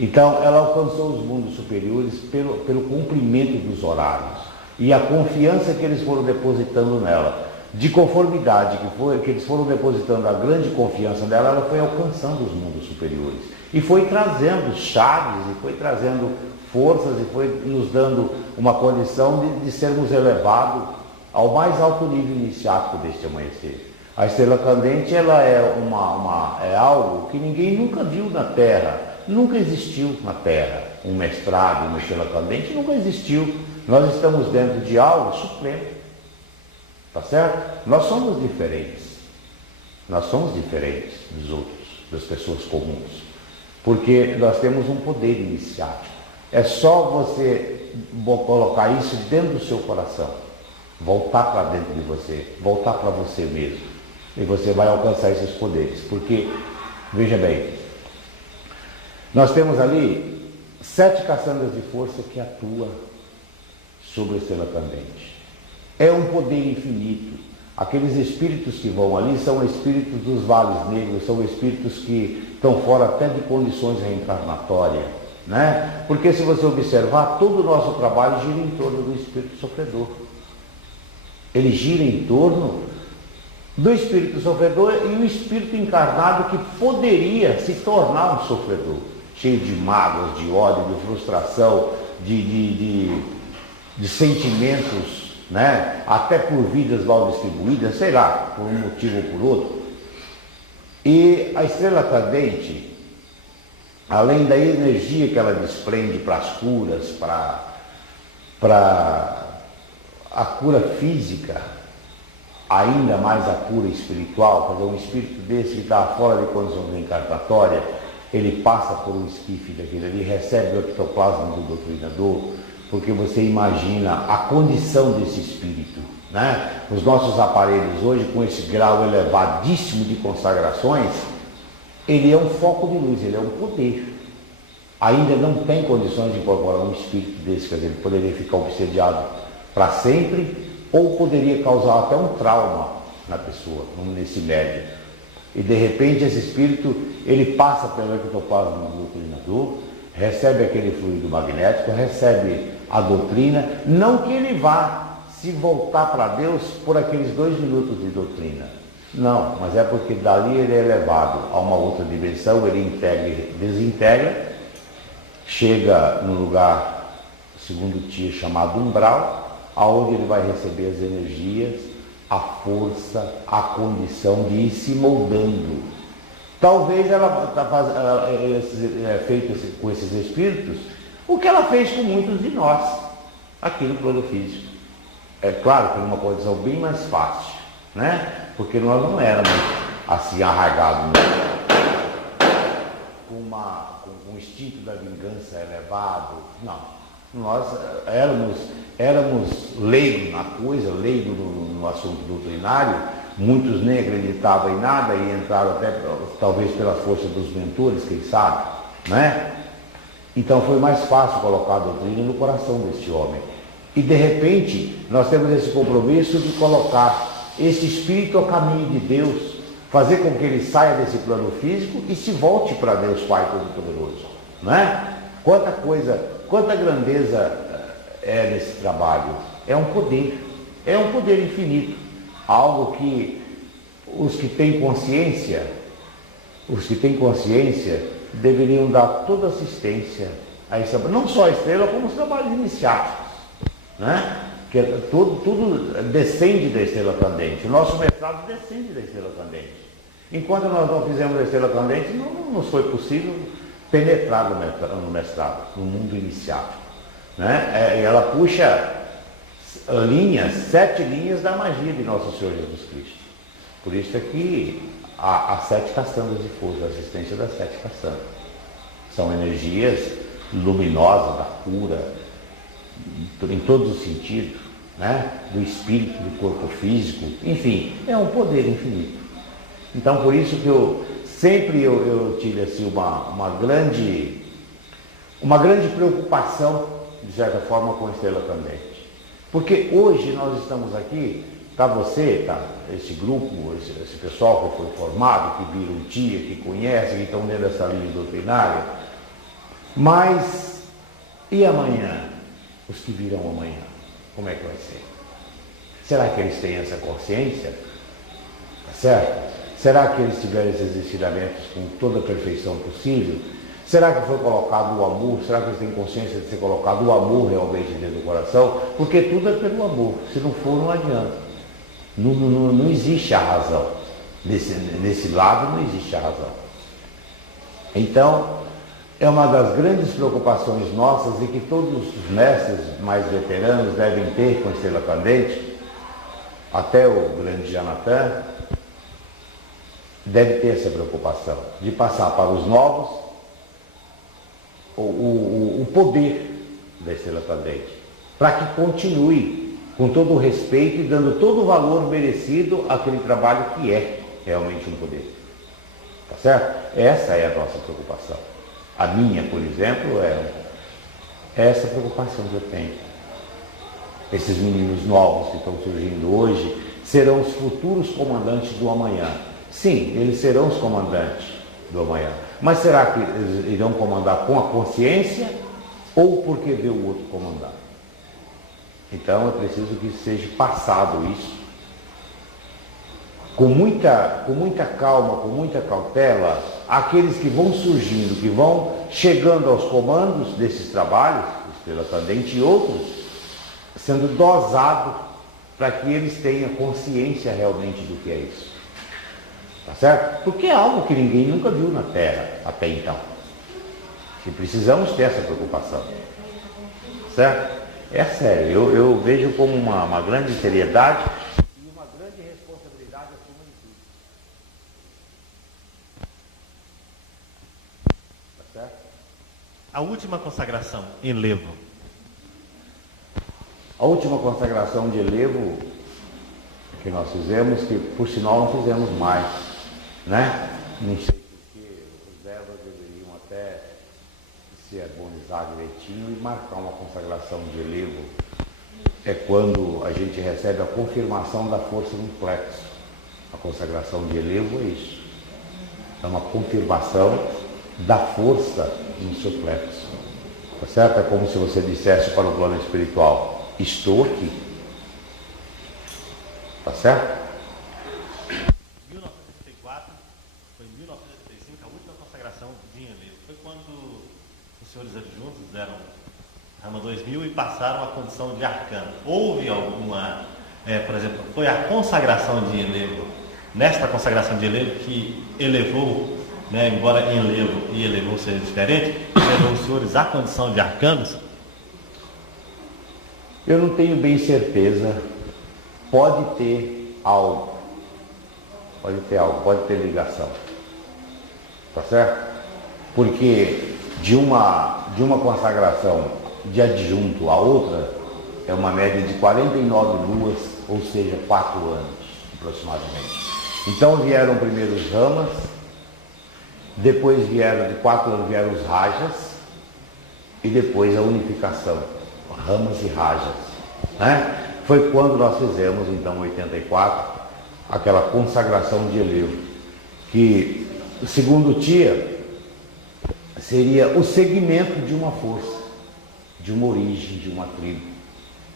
Então, ela alcançou os mundos superiores pelo cumprimento dos horários e a confiança que eles foram depositando nela. De conformidade que eles foram depositando a grande confiança nela, ela foi alcançando os mundos superiores. E foi trazendo chaves, e foi trazendo forças, e foi nos dando uma condição de sermos elevados ao mais alto nível iniciático deste amanhecer. A estrela candente, ela é algo que ninguém nunca viu na Terra, nunca existiu na Terra. Um mestrado, uma estrela candente nunca existiu. Nós estamos dentro de algo supremo, tá certo? Nós somos diferentes dos outros, das pessoas comuns, porque nós temos um poder iniciático. É só você colocar isso dentro do seu coração, voltar para dentro de você, voltar para você mesmo, e você vai alcançar esses poderes. Porque, veja bem, nós temos ali 7 caçandas de força que atuam sobre a estrela candente. É um poder infinito. Aqueles espíritos que vão ali são espíritos dos vales negros, são espíritos que estão fora até de condições reencarnatórias, né? Porque se você observar, todo o nosso trabalho gira em torno do espírito sofredor. Ele gira em torno do espírito sofredor e o espírito encarnado que poderia se tornar um sofredor, cheio de mágoas, de ódio, de frustração, de sentimentos, né? Até por vidas mal distribuídas, sei lá, por um motivo ou por outro. E a estrela candente, além da energia que ela desprende para as curas, para a cura física, ainda mais a cura espiritual, quer dizer, um espírito desse que está fora de condição reencarnatória, ele passa por um esquife daquele ali, recebe o ectoplasma do doutrinador, porque você imagina a condição desse espírito, né? Os nossos aparelhos hoje, com esse grau elevadíssimo de consagrações, ele é um foco de luz, ele é um poder. Ainda não tem condições de incorporar um espírito desse, quer dizer, ele poderia ficar obsediado para sempre, ou poderia causar até um trauma na pessoa, nesse médio. E de repente esse espírito, ele passa pelo ectoplasma do doutrinador, recebe aquele fluido magnético, recebe a doutrina, não que ele vá se voltar para Deus por aqueles 2 minutos de doutrina, não, mas é porque dali ele é levado a uma outra dimensão, ele integra e desintegra, chega no lugar, segundo o Tia, chamado umbral, aonde ele vai receber as energias, a força, a condição de ir se moldando. Talvez ela está feito com esses espíritos o que ela fez com muitos de nós aqui no plano físico. É claro que numa condição bem mais fácil, né? Porque nós não éramos assim arraigados, com um instinto da vingança elevado. Não, nós éramos leigos na coisa, leigos no assunto doutrinário. Muitos nem acreditavam em nada e entraram até talvez pela força dos mentores, quem sabe, né? Então foi mais fácil colocar a doutrina no coração desse homem. E de repente nós temos esse compromisso de colocar esse espírito ao caminho de Deus, fazer com que ele saia desse plano físico e se volte para Deus Pai Todo-Poderoso, né? Quanta coisa, quanta grandeza é nesse trabalho. É um poder infinito. Algo que os que têm consciência deveriam dar toda assistência a esse, não só a estrela, como os trabalhos iniciáticos, né? Que tudo descende da estrela candente. O nosso mestrado descende da estrela candente. Enquanto nós não fizemos a estrela candente, não nos foi possível penetrar no mestrado, no mundo iniciático, né? Ela puxa 7 linhas da magia de Nosso Senhor Jesus Cristo. Por isso é que há 7 caçandas de força, a assistência das 7 caçandas. São energias luminosas da cura, em todos os sentidos, né? Do espírito, do corpo físico, enfim, é um poder infinito. Então, por isso que eu tive assim, uma grande preocupação, de certa forma, com a estrela candente. Porque hoje nós estamos aqui, esse grupo, esse pessoal que foi formado, que vira um Tia, que conhece, que estão dentro dessa linha doutrinária, mas e amanhã? Os que virão amanhã, como é que vai ser? Será que eles têm essa consciência? Tá certo? Será que eles tiveram esses ensinamentos com toda a perfeição possível? Será que foi colocado o amor? Será que eles têm consciência de ser colocado o amor realmente dentro do coração? Porque tudo é pelo amor. Se não for, não adianta. Não existe a razão. Nesse lado não existe a razão. Então, é uma das grandes preocupações nossas e que todos os mestres mais veteranos devem ter com a estrela candente, até o grande Janatan, deve ter essa preocupação de passar para os novos o poder da Estrela Cadente, para que continue com todo o respeito e dando todo o valor merecido àquele trabalho que é realmente um poder. Tá certo? Essa é a nossa preocupação. A minha, por exemplo, é essa preocupação que eu tenho. Esses meninos novos que estão surgindo hoje serão os futuros comandantes do amanhã. Sim, eles serão os comandantes do amanhã. Mas será que eles irão comandar com a consciência ou porque vê o outro comandar? Então é preciso que seja passado isso com muita calma, com muita cautela, aqueles que vão surgindo, que vão chegando aos comandos desses trabalhos, Estrela Cadente e outros, sendo dosados para que eles tenham consciência realmente do que é isso. Tá certo? Porque é algo que ninguém nunca viu na Terra até então. E precisamos ter essa preocupação. Certo? É sério, eu vejo como uma grande seriedade e uma grande responsabilidade acima de tudo. Tá certo? A última consagração em Levo. A última consagração de elevo que nós fizemos, que por sinal não fizemos mais, né? Nem sei porque os devas deveriam até se harmonizar direitinho e marcar uma consagração de elevo. É quando a gente recebe a confirmação da força no plexo. A consagração de elevo é isso. É uma confirmação da força no seu plexo. Tá certo? É como se você dissesse para o plano espiritual: estou aqui. Tá certo? 1934, foi em 1935 a última consagração de Elevo. Foi quando os senhores adjuntos deram Rama 2000 e passaram a condição de arcano. Houve alguma, por exemplo, foi a consagração de Elevo, nesta consagração de Elevo que elevou, né, embora em Elevo e elevou seja diferente, levou os senhores à condição de arcanos? Eu não tenho bem certeza. Pode ter algo. Pode ter ligação. Tá certo? Porque de uma consagração de adjunto a outra é uma média de 49 luas, ou seja, 4 anos aproximadamente. Então vieram primeiro os ramas, depois de 4 anos vieram os rajas e depois a unificação, ramas e rajas, né? Foi quando nós fizemos, então, em 84, aquela consagração de elevo, que, segundo Tia, seria o segmento de uma força, de uma origem, de uma tribo,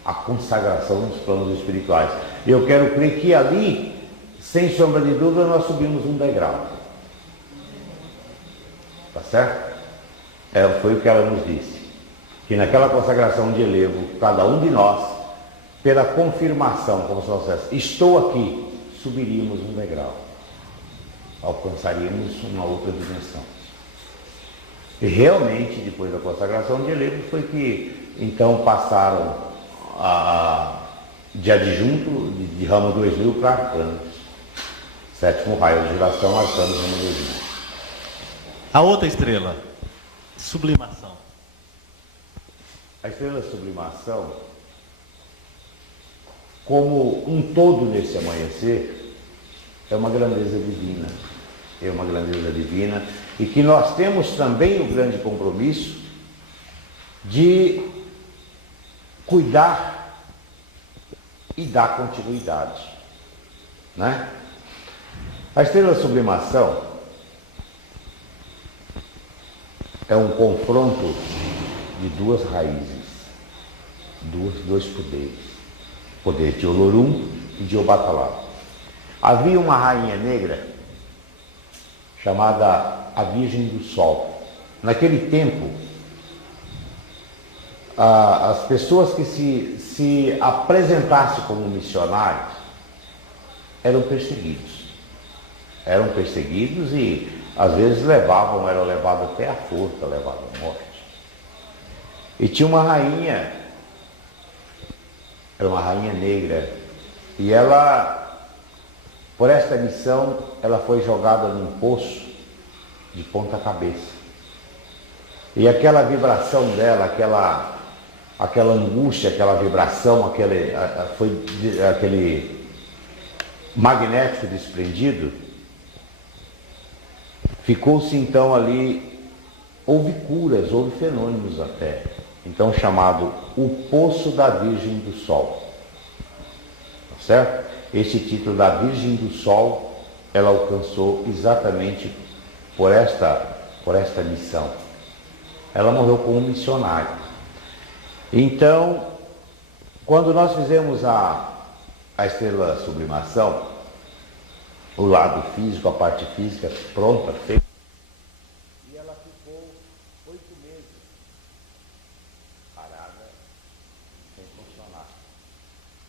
a consagração nos planos espirituais. Eu quero crer que ali, sem sombra de dúvida, nós subimos um degrau. Tá certo? Foi o que ela nos disse, que naquela consagração de elevo, cada um de nós, pela confirmação, como se nós dissessemos, estou aqui, subiríamos um degrau, alcançaríamos uma outra dimensão. E realmente, depois da consagração de elevo, foi que então passaram de adjunto, de ramo 2000 para arcanos. 7º raio de geração, arcanos, ramo 2000. A outra estrela, sublimação. A estrela sublimação, como um todo nesse amanhecer, é uma grandeza divina. É uma grandeza divina e que nós temos também o grande compromisso de cuidar e dar continuidade, né? A estrela sublimação é um confronto de duas raízes, dois poderes. Poder de Olorum e de Obatalá. Havia uma rainha negra chamada a Virgem do Sol. Naquele tempo, as pessoas que se apresentassem como missionários eram perseguidos. Eram perseguidos e às vezes eram levados até a forca, levados à morte. E tinha uma rainha, era uma rainha negra, e ela, por esta missão, ela foi jogada num poço de ponta cabeça. E aquela vibração dela, aquela angústia, aquela vibração, aquele magnético desprendido, ficou-se então ali, houve curas, houve fenômenos até, então chamado o Poço da Virgem do Sol, tá certo? Esse título da Virgem do Sol, ela alcançou exatamente por esta missão. Ela morreu como missionária. Então, quando nós fizemos a estrela sublimação, o lado físico, a parte física pronta, feita, e ela ficou 8 meses parada, sem funcionar.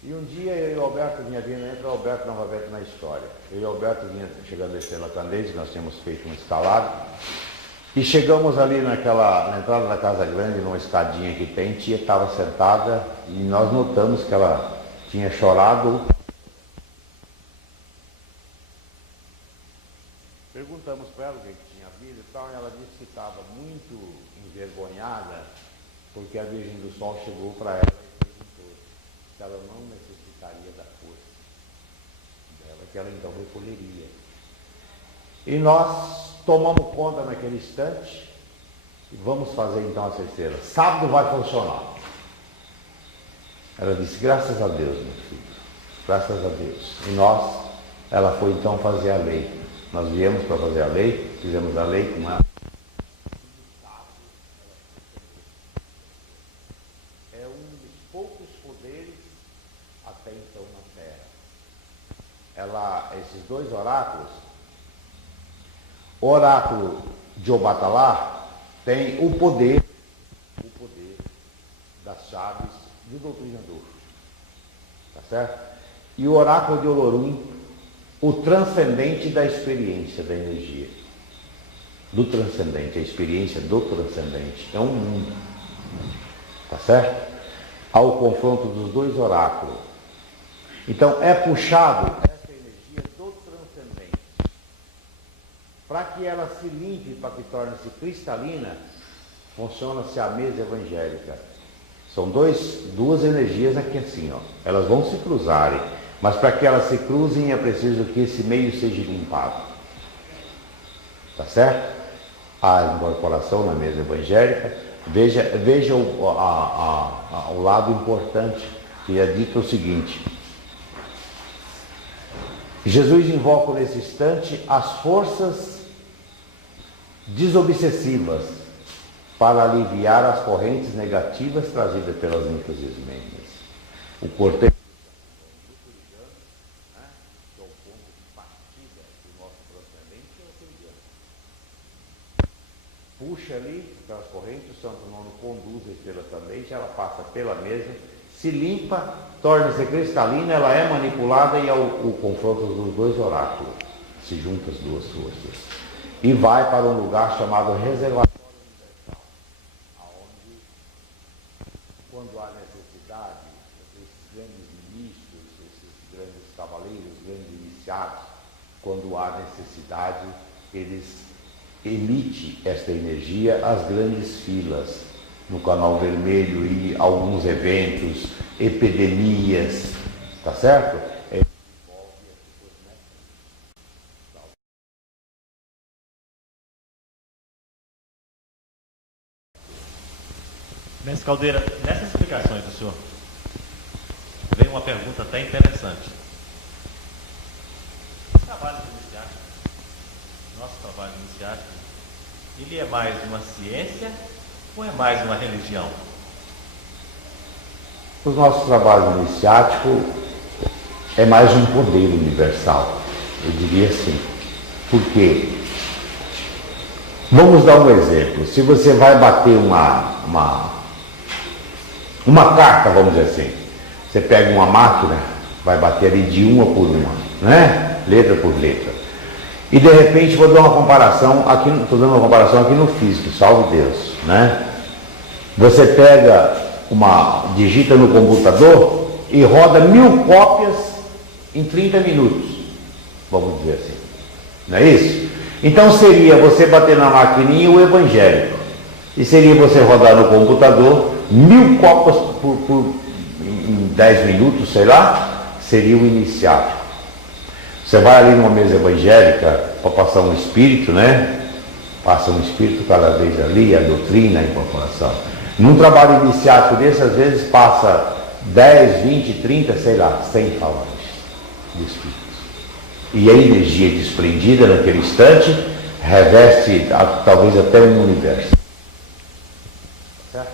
E um dia eu e o Alberto vinha vindo, entra o Alberto novamente na história. Eu e o Alberto vinha chegando a Estrela Candeias, nós tínhamos feito um instalado, e chegamos ali na entrada da Casa Grande, numa escadinha que tem, tia estava sentada e nós notamos que ela tinha chorado. Perguntamos para ela o que tinha havido e tal, e ela disse que estava muito envergonhada porque a Virgem do Sol chegou para ela e perguntou se ela não necessitaria da força dela, que ela então recolheria. E nós tomamos conta naquele instante e vamos fazer então essa estrela. Sábado vai funcionar. Ela disse, graças a Deus, meu filho, graças a Deus. E ela foi então fazer a lei. Nós viemos para fazer a lei, fizemos a lei com ela. É um dos poucos poderes até então na Terra. Esses 2 oráculos, o oráculo de Obatalá tem o poder das chaves do doutrinador, tá certo? E o oráculo de Olorum, o transcendente da experiência, da energia, do transcendente, a experiência do transcendente, é um mundo, tá certo? Ao confronto dos 2 oráculos. Então é puxado essa energia do transcendente, para que ela se limpe, para que torne-se cristalina, funciona-se a mesa evangélica. São duas energias aqui assim, ó. Elas vão se cruzarem, mas para que elas se cruzem é preciso que esse meio seja limpado. Tá certo? A incorporação na mesa evangélica, veja o lado importante, que é dito o seguinte: Jesus invoca nesse instante as forças desobsessivas para aliviar as correntes negativas trazidas pelas ninfas ismênias. O cortejo que é o ponto de partida do nosso transcendente, é o puxa ali aquelas correntes, o Santo Nono conduz a estrela também, ela passa pela mesa, se limpa, torna-se cristalina, ela é manipulada e é o confronto dos 2 oráculos. Se juntam as 2 forças. E vai para um lugar chamado reservatório universal, onde, quando há necessidade, esses grandes ministros, esses grandes cavaleiros, grandes iniciados, quando há necessidade, eles emitem esta energia às grandes filas, no Canal Vermelho e alguns eventos, epidemias, tá certo? Mestre Caldeira, nessas explicações do senhor, veio uma pergunta até interessante. O trabalho iniciático, nosso trabalho iniciático, ele é mais uma ciência ou é mais uma religião? O nosso trabalho iniciático é mais um poder universal, eu diria assim. Por quê? Vamos dar um exemplo. Se você vai bater uma carta, vamos dizer assim, você pega uma máquina, vai bater ali de uma por uma, né? Letra por letra. E de repente vou dar uma comparação aqui, estou dando uma comparação aqui no físico, salve Deus, né? Você digita no computador e roda 1000 cópias em 30 minutos, vamos dizer assim, não é isso? Então seria você bater na maquininha o evangélico E seria você rodar no computador 1000 copas em 10 minutos, sei lá, seria o iniciático. Você vai ali numa mesa evangélica para passar um espírito, né? Passa um espírito cada vez ali, a doutrina, a incorporação. Num trabalho iniciático desse, às vezes passa 10, 20, 30, sei lá, 100 falantes de espíritos. E a energia desprendida naquele instante reveste talvez até um universo. Certo?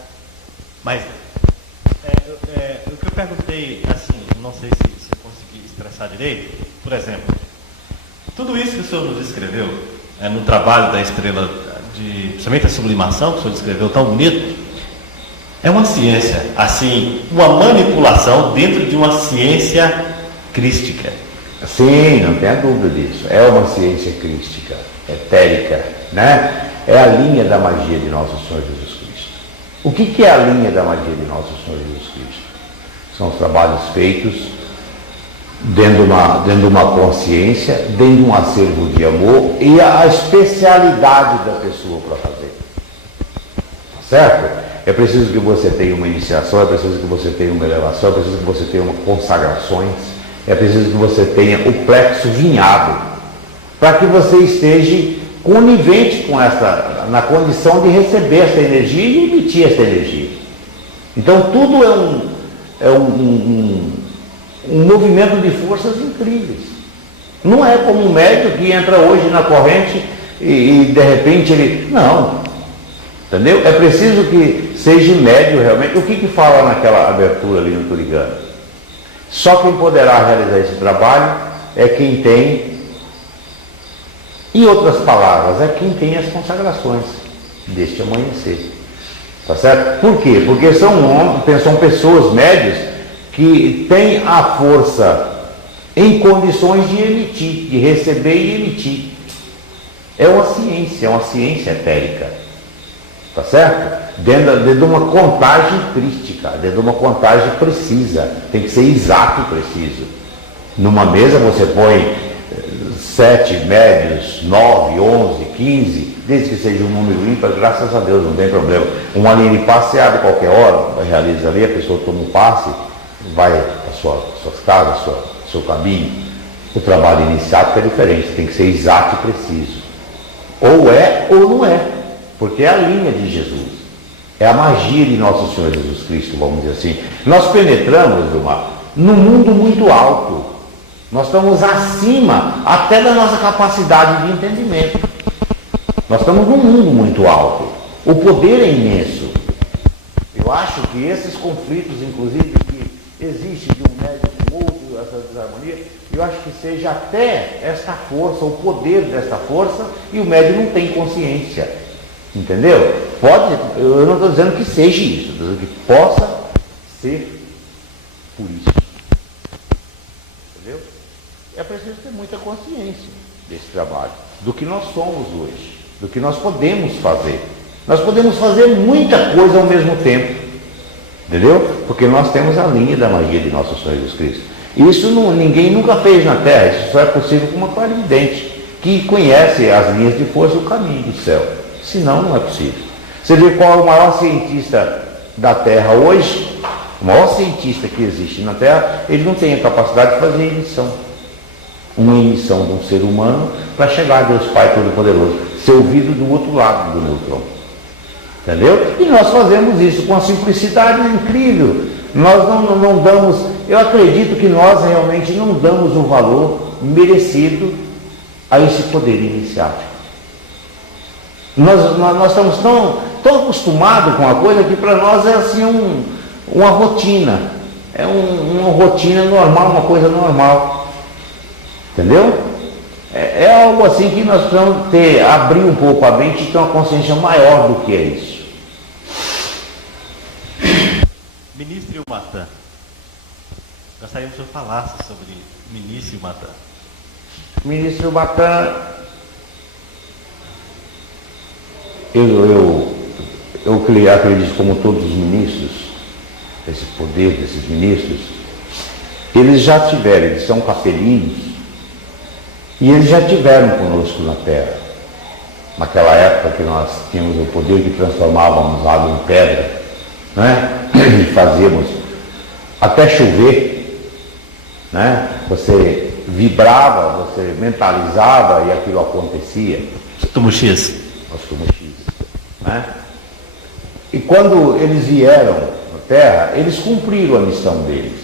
Mas o que eu perguntei, assim, não sei se eu consegui expressar direito, por exemplo, tudo isso que o senhor nos descreveu, no trabalho da estrela, principalmente a sublimação, que o senhor descreveu tão bonito, é uma ciência, assim, uma manipulação dentro de uma ciência crística. Sim, não tenha dúvida disso. É uma ciência crística, etérica, né? É a linha da magia de Nosso Senhor Jesus Cristo. O que é a linha da magia de Nosso Senhor Jesus Cristo? São os trabalhos feitos dentro de uma consciência, dentro de um acervo de amor e a especialidade da pessoa para fazer. Certo? É preciso que você tenha uma iniciação, é preciso que você tenha uma elevação, é preciso que você tenha uma consagrações, é preciso que você tenha o plexo vinhado, para que você esteja conivente com na condição de receber essa energia e emitir essa energia. Então tudo é um movimento de forças incríveis. Não é como um médico que entra hoje na corrente e de repente ele... Não. Entendeu? É preciso que seja médio realmente. O que fala naquela abertura ali no Turigano? Só quem poderá realizar esse trabalho é quem tem, em outras palavras, é quem tem as consagrações deste amanhecer. Tá certo? Por quê? Porque são pessoas médias que têm a força em condições de emitir, de receber e emitir. É uma ciência etérica. Tá certo? Dentro de uma contagem crística, dentro de uma contagem precisa, tem que ser exato e preciso. Numa mesa você põe 7 médios, 9, 11, 15, desde que seja um número ímpar, graças a Deus, não tem problema. Uma linha de passe abre qualquer hora, realiza ali, a pessoa toma um passe, vai para suas casas, seu caminho. O trabalho iniciático é diferente, tem que ser exato e preciso. Ou é ou não é. Porque é a linha de Jesus, é a magia de Nosso Senhor Jesus Cristo, vamos dizer assim. Nós penetramos num mundo muito alto, nós estamos acima até da nossa capacidade de entendimento. Nós estamos num mundo muito alto, o poder é imenso. Eu acho que esses conflitos, inclusive, que existem de um médico com outro, essa desarmonia, eu acho que seja até esta força, o poder desta força, e o médico não tem consciência. Entendeu? Eu não estou dizendo que seja isso, estou dizendo que possa ser por isso. Entendeu? É preciso ter muita consciência desse trabalho, do que nós somos hoje, do que nós podemos fazer. Nós podemos fazer muita coisa ao mesmo tempo. Entendeu? Porque nós temos a linha da magia de Nosso Senhor Jesus Cristo. Isso ninguém nunca fez na Terra, isso só é possível com uma clarividente, que conhece as linhas de força e o caminho do céu. Senão, não é possível. Você vê qual é o maior cientista da Terra hoje? O maior cientista que existe na Terra, ele não tem a capacidade de fazer emissão. Uma emissão de um ser humano para chegar a Deus Pai Todo-Poderoso, ser ouvido do outro lado do neutrão. Entendeu? E nós fazemos isso com uma simplicidade incrível. Nós não damos, eu acredito que nós realmente não damos o valor merecido a esse poder iniciático. Nós estamos tão acostumados com a coisa que para nós é assim uma rotina. É uma rotina normal, uma coisa normal. Entendeu? É algo assim que nós precisamos abrir um pouco a mente e ter uma consciência maior do que é isso. Ministro Ilmatan. Gostaria que o senhor falasse sobre Ministro Ilmatan. Ministro Ilmatan, eu acredito, como todos os ministros, esse poder desses ministros, eles já tiveram, eles são capelinos, e eles já tiveram conosco na Terra. naquela época que nós tínhamos o poder que transformávamos água em pedra, né? E fazíamos até chover, né? Você vibrava, você mentalizava e aquilo acontecia. Os Tumuxis. Os Tumuxis, né? E quando eles vieram na Terra, eles cumpriram a missão deles.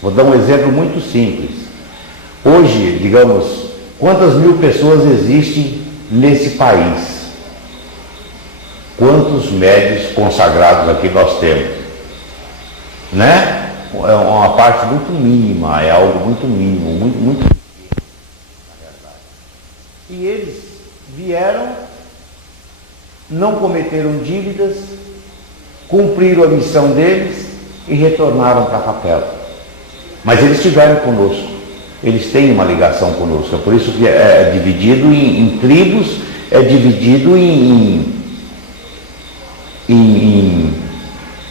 Vou dar um exemplo muito simples. Hoje, digamos, quantas mil pessoas existem nesse país? Quantos médios consagrados aqui nós temos? Né? É uma parte muito mínima, é algo muito mínimo, muito pequeno, na realidade. E eles vieram, não cometeram dívidas, cumpriram a missão deles e retornaram para a capela. Mas eles estiveram conosco, eles têm uma ligação conosco, é por isso que é dividido em tribos, é dividido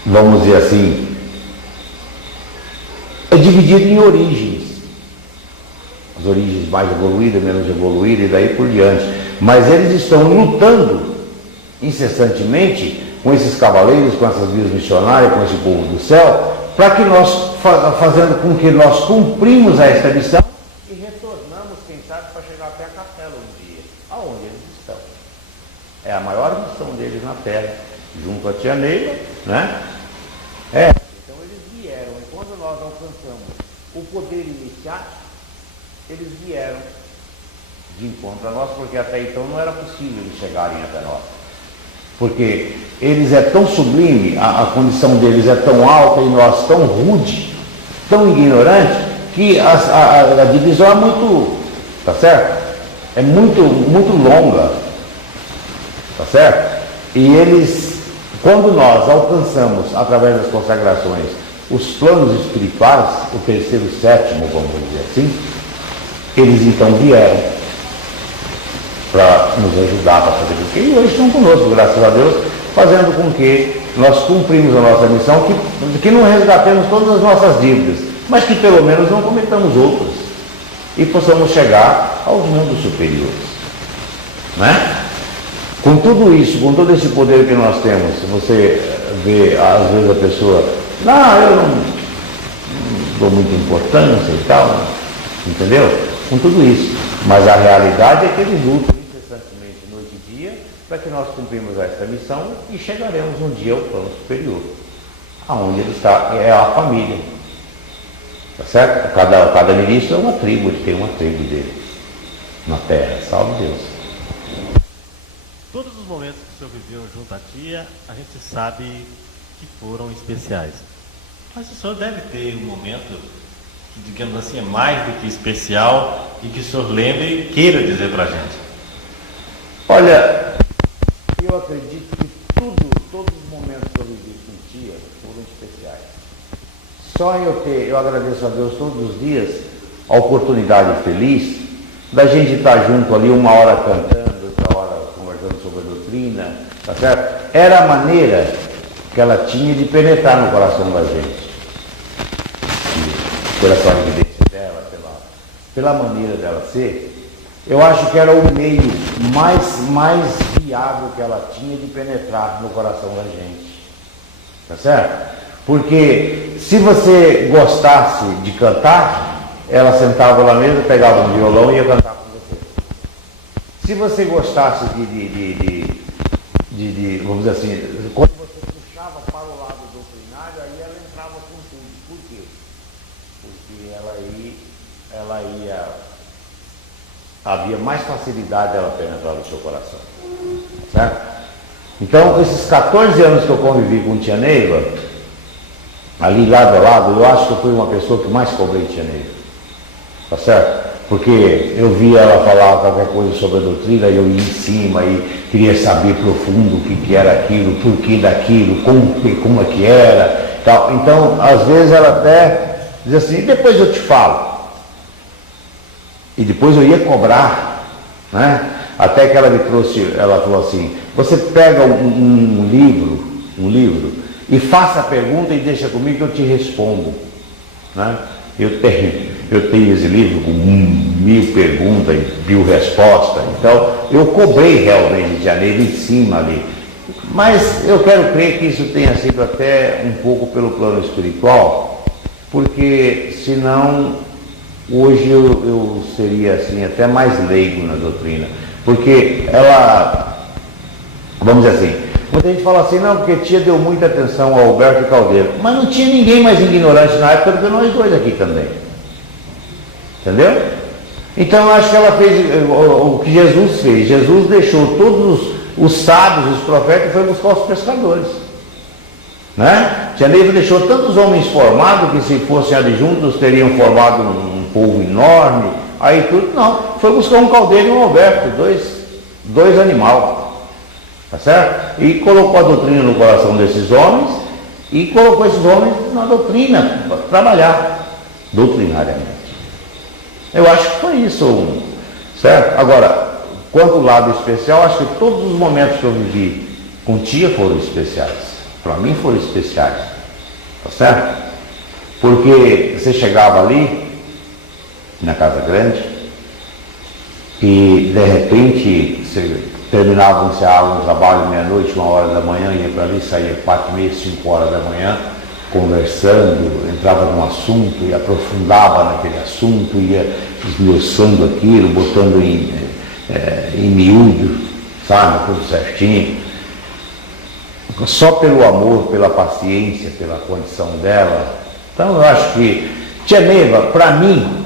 vamos dizer assim, é dividido em origens. As origens mais evoluídas, menos evoluídas e daí por diante. Mas eles estão lutando incessantemente com esses cavaleiros, com essas vias missionárias, com esse povo do céu, para que nós, fazendo com que nós cumprimos esta missão e retornamos, quem sabe, para chegar até a capela um dia, aonde eles estão. É a maior missão deles na Terra, junto a Tia Neiva, né? Então eles vieram, e quando nós alcançamos o poder iniciático, eles vieram de encontro a nós, porque até então não era possível eles chegarem até nós. Porque eles é tão sublime, a condição deles é tão alta e nós tão rude, tão ignorante, que a divisão é muito, tá certo? É muito longa, tá certo? E eles, quando nós alcançamos, através das consagrações, os planos espirituais, o terceiro e o sétimo, vamos dizer assim, eles então vieram para nos ajudar para fazer isso. E hoje estão conosco, graças a Deus, fazendo com que nós cumprimos a nossa missão, que não resgatemos todas as nossas dívidas, mas que pelo menos não cometamos outras e possamos chegar aos mundos superiores, né? Com tudo isso, com todo esse poder que nós temos, você vê às vezes a pessoa, eu não dou muita importância e tal, entendeu? Com tudo isso, mas a realidade é que eles lutam incessantemente noite e dia para que nós cumprimos esta missão e chegaremos um dia ao plano superior, aonde ele está, é a família, tá certo? Cada ministro é uma tribo, ele tem uma tribo dele na terra, salve Deus. Todos os momentos que o senhor viveu junto à tia, a gente sabe que foram especiais. Mas o senhor deve ter um momento que, digamos assim, é mais do que especial e que o senhor lembre e queira dizer pra gente. Olha, eu acredito que todos os momentos que eu vivi com tia foram especiais. Só eu agradeço a Deus todos os dias a oportunidade feliz da gente estar junto ali, uma hora cantando, outra hora conversando sobre a doutrina, tá certo? Era a maneira que ela tinha de penetrar no coração da gente. Pela clarividência dela, pela maneira dela ser, eu acho que era o meio mais viável que ela tinha de penetrar no coração da gente, tá certo? Porque se você gostasse de cantar, ela sentava lá mesmo, pegava um violão e ia cantar com você. Se você gostasse de vamos dizer assim, quando você puxava para o lado doutrinário, aí ela entrava com tudo. Por quê? Porque ela ia, havia mais facilidade dela penetrar no seu coração, certo? Então, esses 14 anos que eu convivi com tia Neiva, ali lado a lado, eu acho que eu fui uma pessoa que mais cobrei tia Neiva, tá certo? Porque eu via ela falar qualquer coisa sobre a doutrina e eu ia em cima e queria saber profundo o que era aquilo, por que daquilo, como é que era, tal. Então, às vezes ela até dizia assim, depois eu te falo. E depois eu ia cobrar, né? Até que ela me trouxe, ela falou assim, você pega um livro e faça a pergunta e deixa comigo que eu te respondo, né? Eu tenho. eu tenho esse livro com 1000 perguntas e 1000 respostas. Então, eu cobrei realmente de Janeiro em cima ali. Mas eu quero crer que isso tenha sido até um pouco pelo plano espiritual, porque senão hoje eu seria assim até mais leigo na doutrina. Porque ela, vamos dizer assim, muita gente fala assim, não, porque tia deu muita atenção ao Alberto Caldeiro, mas não tinha ninguém mais ignorante na época do que nós dois aqui também. Entendeu? Então eu acho que ela fez o que Jesus fez. Jesus deixou todos os sábios, os profetas, e foi buscar os pescadores. Né? Tia Neiva deixou tantos homens formados que se fossem adjuntos teriam formado um povo enorme. Aí tudo, não. Foi buscar um Caldeiro e um Alberto, dois animais. Tá certo? E colocou a doutrina no coração desses homens e colocou esses homens na doutrina, para trabalhar doutrinariamente. Eu acho que foi isso, certo? Agora, quanto ao lado especial, acho que todos os momentos que eu vivi com tia foram especiais. Para mim foram especiais. Tá certo? Porque você chegava ali, na Casa Grande, e de repente você terminava-se um trabalho meia-noite, 1h da manhã, ia para ali, saía 4h30, 5h da manhã, conversando, entrava num assunto e aprofundava naquele assunto, ia esmiuçando aquilo, botando em miúdo, sabe, tudo certinho. Só pelo amor, pela paciência, pela condição dela. Então eu acho que tia Neiva, para mim,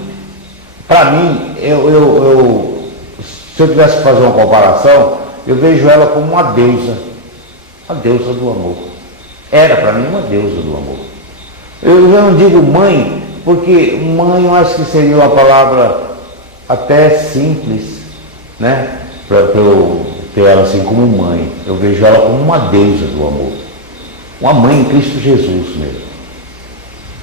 se eu tivesse que fazer uma comparação, eu vejo ela como uma deusa, a deusa do amor. Era para mim uma deusa do amor. Eu já não digo mãe, porque mãe eu acho que seria uma palavra até simples, né? Para eu ter ela assim como mãe. Eu vejo ela como uma deusa do amor. Uma mãe em Cristo Jesus mesmo.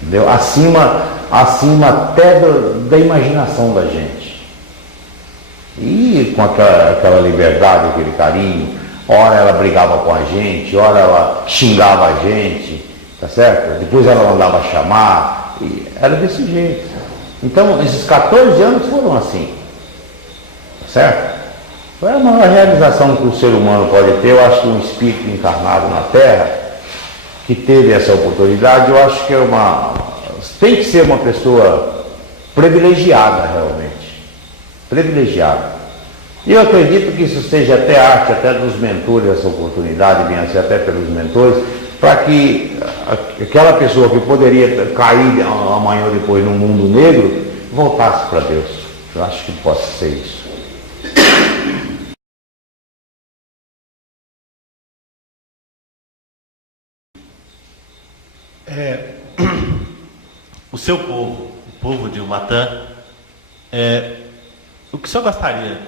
Entendeu? Acima até da imaginação da gente. E com aquela liberdade, aquele carinho, ora ela brigava com a gente, ora ela xingava a gente, tá certo? Depois ela mandava chamar, e era desse jeito. Então, esses 14 anos foram assim, tá certo? Foi a maior realização que o ser humano pode ter. Eu acho que um espírito encarnado na Terra, que teve essa oportunidade, eu acho que tem que ser uma pessoa privilegiada realmente. Privilegiado. E eu acredito que isso seja até arte, até dos mentores, essa oportunidade, venha ser até pelos mentores, para que aquela pessoa que poderia cair amanhã ou depois no mundo negro, voltasse para Deus. Eu acho que possa ser isso. O seu povo, o povo de Umatã, o que o senhor gostaria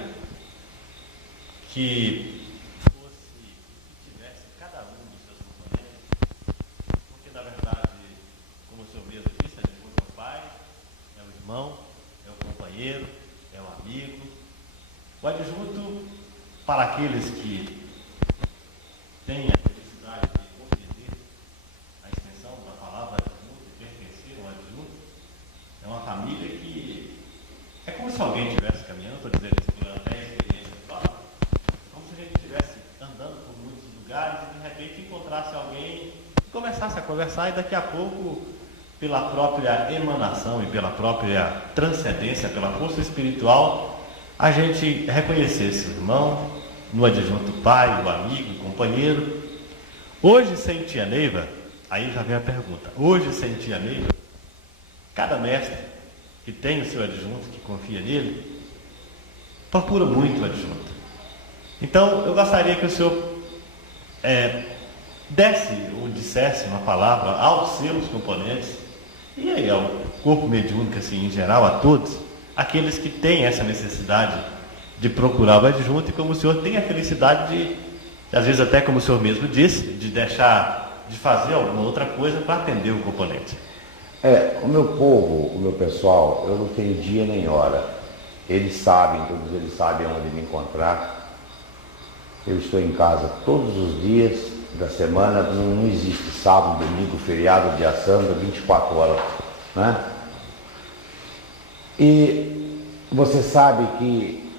que fosse, que tivesse cada um dos seus componentes? Porque, na verdade, como o senhor mesmo disse, é o pai, é o irmão, é o companheiro, é o amigo. O adjunto, para aqueles que têm a felicidade de compreender a extensão da palavra adjunto e pertencer ao adjunto, é uma família que é como se alguém estivesse caminhando, estou dizendo isso por até experiência própria, como se a gente estivesse andando por muitos lugares e de repente encontrasse alguém e começasse a conversar, e daqui a pouco, pela própria emanação e pela própria transcendência, pela força espiritual, a gente reconhecesse o irmão, no adjunto pai, o amigo, o companheiro. Hoje, sem tia Neiva, aí já vem a pergunta, hoje sem tia Neiva, cada mestre que tem o seu adjunto, que confia nele, procura muito o adjunto. Então, eu gostaria que o senhor desse ou dissesse uma palavra aos seus componentes, e aí ao corpo mediúnico, assim, em geral, a todos, aqueles que têm essa necessidade de procurar o adjunto, e como o senhor tem a felicidade de, às vezes até como o senhor mesmo disse, de fazer alguma outra coisa para atender o componente. O meu povo, o meu pessoal, eu não tenho dia nem hora. Eles sabem, todos eles sabem onde me encontrar. Eu estou em casa todos os dias da semana, não existe sábado, domingo, feriado, dia santo, 24 horas, né? E você sabe que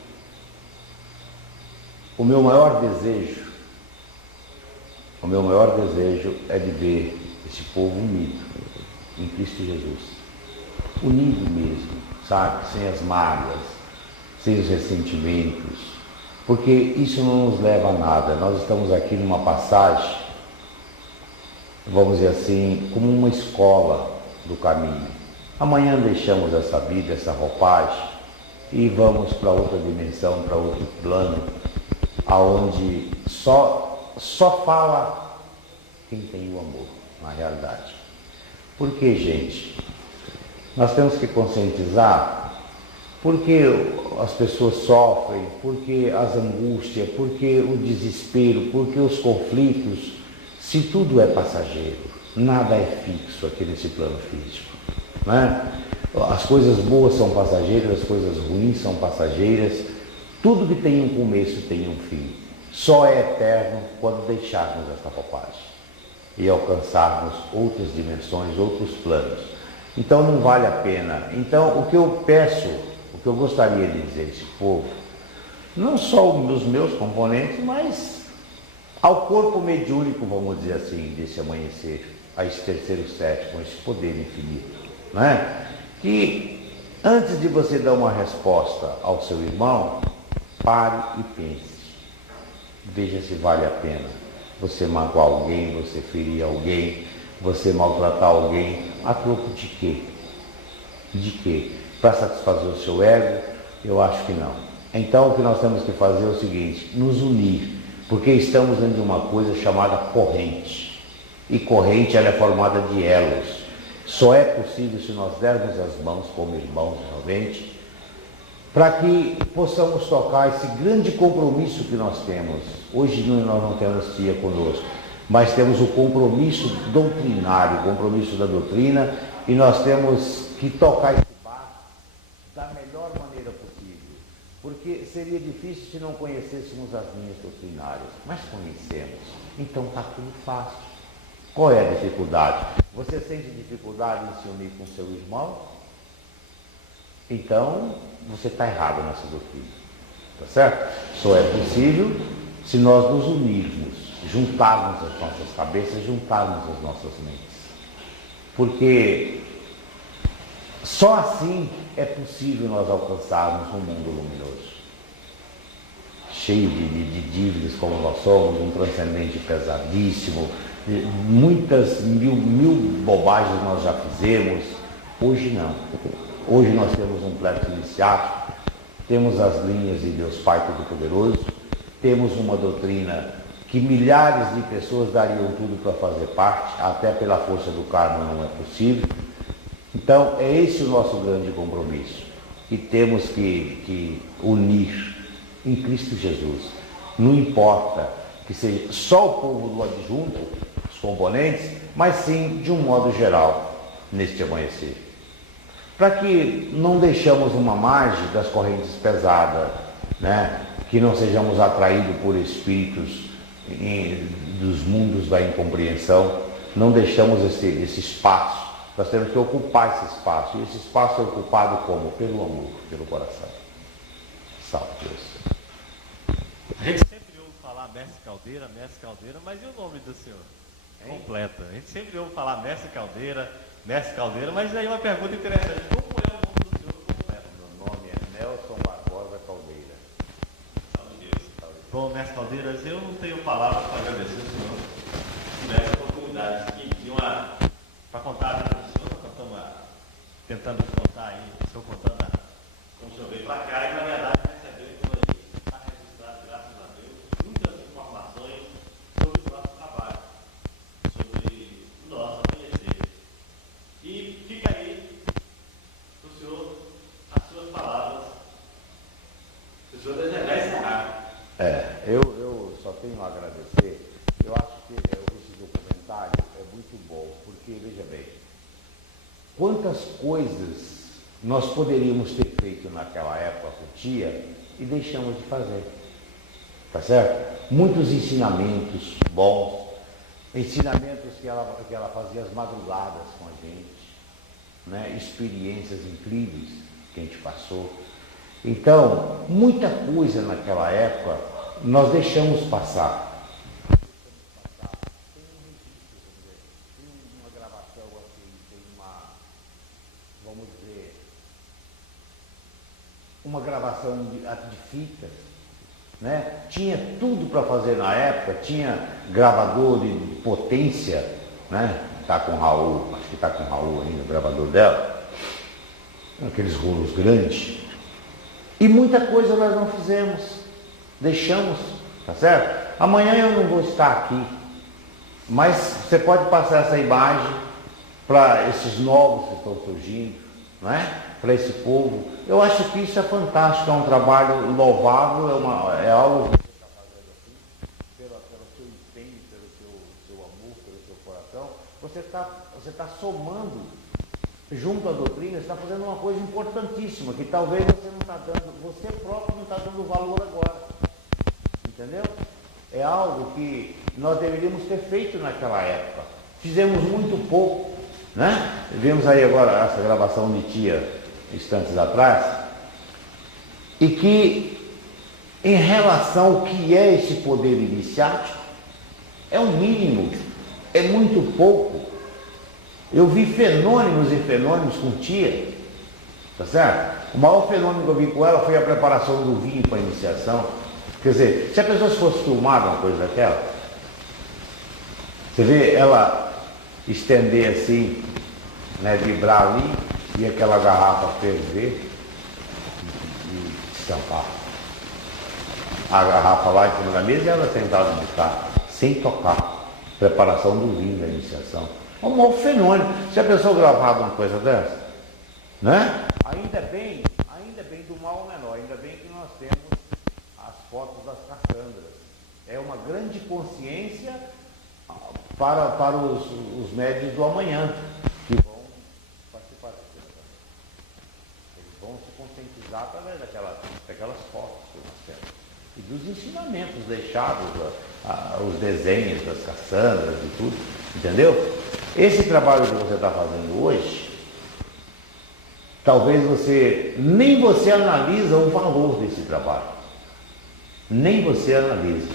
o meu maior desejo é de ver esse povo unido em Cristo Jesus. Unido mesmo, sabe? Sem as mágoas, sem os ressentimentos, porque isso não nos leva a nada. Nós estamos aqui numa passagem, vamos dizer assim, como uma escola do caminho. Amanhã deixamos essa vida, essa roupagem e vamos para outra dimensão, para outro plano, aonde só fala quem tem o amor, na realidade. Por que, gente? Nós temos que conscientizar porque as pessoas sofrem, porque as angústias, porque o desespero, porque os conflitos, se tudo é passageiro, nada é fixo aqui nesse plano físico, né? As coisas boas são passageiras, as coisas ruins são passageiras, tudo que tem um começo tem um fim. Só é eterno quando deixarmos esta roupagem e alcançarmos outras dimensões, outros planos. Então não vale a pena. Então o que eu peço, o que eu gostaria de dizer a esse povo, não só os meus componentes, mas ao corpo mediúnico, vamos dizer assim, desse amanhecer, a esse terceiro sétimo, com esse poder infinito, né? Que antes de você dar uma resposta ao seu irmão, pare e pense. Veja se vale a pena você magoar alguém, você ferir alguém, você maltratar alguém, a troco de quê? De quê? Para satisfazer o seu ego? Eu acho que não. Então o que nós temos que fazer é o seguinte, nos unir, porque estamos dentro de uma coisa chamada corrente. E corrente ela é formada de elos. Só é possível se nós dermos as mãos como irmãos realmente, para que possamos tocar esse grande compromisso que nós temos. Hoje nós não temos tia conosco, mas temos o compromisso doutrinário, o compromisso da doutrina, e nós temos que tocar esse barco da melhor maneira possível. Porque seria difícil se não conhecêssemos as linhas doutrinárias, mas conhecemos, então está tudo fácil. Qual é a dificuldade? Você sente dificuldade em se unir com seu irmão? Então, você está errado nessa doutrina, tá certo? Só é possível se nós nos unirmos, juntarmos as nossas cabeças, juntarmos as nossas mentes. Porque só assim é possível nós alcançarmos um mundo luminoso. Cheio de dívidas como nós somos, um transcendente pesadíssimo, muitas mil bobagens nós já fizemos. Hoje não. Hoje nós temos um plexo iniciático, temos as linhas de Deus Pai Todo-Poderoso, temos uma doutrina que milhares de pessoas dariam tudo para fazer parte, até pela força do karma não é possível. Então é esse o nosso grande compromisso, e temos que unir em Cristo Jesus. Não importa que seja só o povo do adjunto, os componentes, mas sim de um modo geral, neste amanhecer. Para que não deixemos uma margem das correntes pesadas, né? Que não sejamos atraídos por espíritos dos mundos da incompreensão, não deixamos esse espaço. Nós temos que ocupar esse espaço, e esse espaço é ocupado como? Pelo amor, pelo coração. Salve Deus. A gente sempre ouve falar Mestre Caldeira, mas e o nome do senhor? Completa. A gente sempre ouve falar Mestre Caldeira, mas aí uma pergunta interessante, como é o nome do senhor completo? Meu nome é Nelson Barbosa Caldeira. Salve Deus. Bom, Mestre Caldeiras, eu não tenho palavras para agradecer o senhor por essa oportunidade para contar a vida do senhor. Nós estamos tentando contar aí, o senhor contando como o senhor veio para cá, e na verdade recebeu então aí, está registrado, graças a Deus, muitas informações sobre o nosso trabalho, sobre o nosso amanhecer. E fica aí o senhor, as suas palavras, se o senhor desejar encerrar. Eu só tenho a agradecer. Eu acho que esse documentário é muito bom, porque, veja bem, quantas coisas nós poderíamos ter feito naquela época com tia e deixamos de fazer, tá certo? Muitos ensinamentos bons, ensinamentos que ela fazia às madrugadas com a gente, né? Experiências incríveis que a gente passou. Então, muita coisa naquela época nós deixamos passar. Uma gravação de fitas, né? Tinha tudo para fazer na época, tinha gravador de potência, né? Tá com o Raul, acho que está com o Raul ainda, o gravador dela, aqueles rolos grandes. E muita coisa nós não fizemos, deixamos, tá certo? Amanhã eu não vou estar aqui, mas você pode passar essa imagem para esses novos que estão surgindo, não é? Para esse povo. Eu acho que isso é fantástico, é um trabalho louvável, é algo que você está fazendo assim, pelo seu empenho, pelo seu amor, pelo seu coração. Você está somando junto à doutrina, você está fazendo uma coisa importantíssima, que talvez você não está dando, você próprio não está dando valor agora. Entendeu? É algo que nós deveríamos ter feito naquela época. Fizemos muito pouco, né? Vimos aí agora essa gravação de tia instantes atrás, e que em relação ao que é esse poder iniciático, é um mínimo, é muito pouco. Eu vi fenômenos e fenômenos com tia, tá certo? O maior fenômeno que eu vi com ela foi a preparação do vinho para a iniciação. Quer dizer, se a pessoa fosse filmada uma coisa daquela, você vê ela estender assim, né, vibrar ali, e aquela garrafa ferver e estampar. A garrafa lá em cima da mesa e ela sentada no carro, sem tocar. Preparação do vinho da iniciação. É um mau fenômeno. Se a pessoa gravava uma coisa dessa, né? Ainda bem do mal menor, ainda bem que nós temos as fotos das cassandras. É uma grande consciência para os médios do amanhã, que vão participar desse negócio. Eles vão se conscientizar através daquelas fotos que nós temos. E dos ensinamentos deixados, os desenhos das cassandras e tudo, entendeu? Esse trabalho que você está fazendo hoje, talvez nem você analisa o valor desse trabalho. Nem você analisa.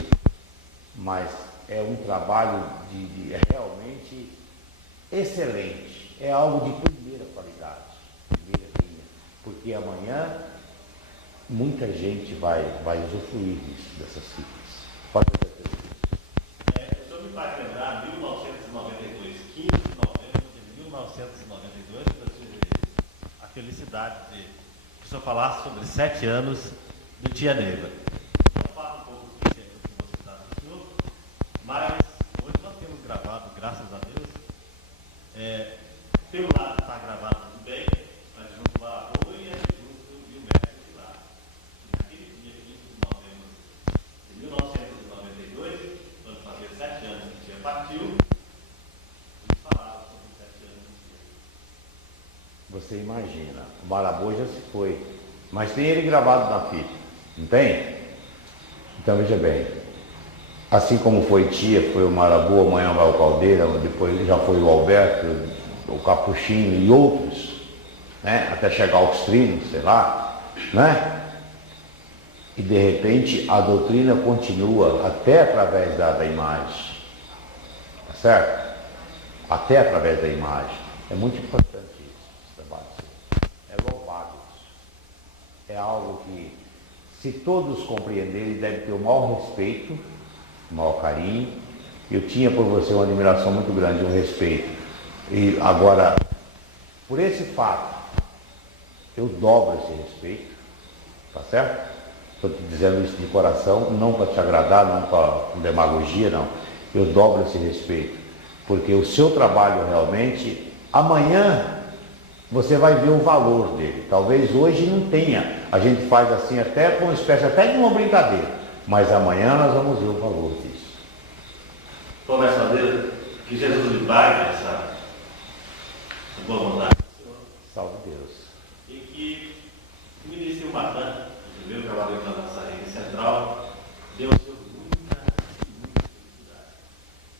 Mas é um trabalho realmente excelente. É algo de primeira qualidade, primeira linha. Porque amanhã muita gente vai usufruir dessas fitas. Pode ter certeza. O senhor me faz lembrar 1992, 15 de novembro de 1992, eu tive a felicidade de que o senhor falasse sobre 7 anos do Tia Neiva. Eu falo um pouco do que você está do senhor, mas hoje nós temos gravado, graças a Deus, pelo lado está gravado tudo bem, mas junto com a Rua e o mestre de lá. Naquele dia 15 de novembro de 1992, quando fazia 7 anos que o Tia partiu, eles falaram sobre os 7 anos do Tia. Você imagina, o Marabô já se foi, mas tem ele gravado na fita, não tem? Então veja bem, assim como foi Tia, foi o Marabô, amanhã vai o Caldeira, depois já foi o Alberto, o Capuchinho e outros, né? Até chegar aos trinos, sei lá, né? E de repente a doutrina continua até através da imagem, tá certo? Até através da imagem. É muito importante esse trabalho. É louvável isso. É algo que, se todos compreenderem, deve ter o maior respeito, o maior carinho. Eu tinha por você uma admiração muito grande, um respeito. E agora, por esse fato, eu dobro esse respeito, tá certo? Estou te dizendo isso de coração, não para te agradar, não para demagogia, não. Eu dobro esse respeito, porque o seu trabalho realmente, amanhã você vai ver o valor dele. Talvez hoje não tenha. A gente faz assim até com uma espécie até de uma brincadeira, mas amanhã nós vamos ver o valor disso. Começa a ver que Jesus lhe pague essa boa vontade do Senhor. Salve Deus. E que o ministro Matan, o primeiro cavaleiro da nossa rede central, deu o seu muita felicidade.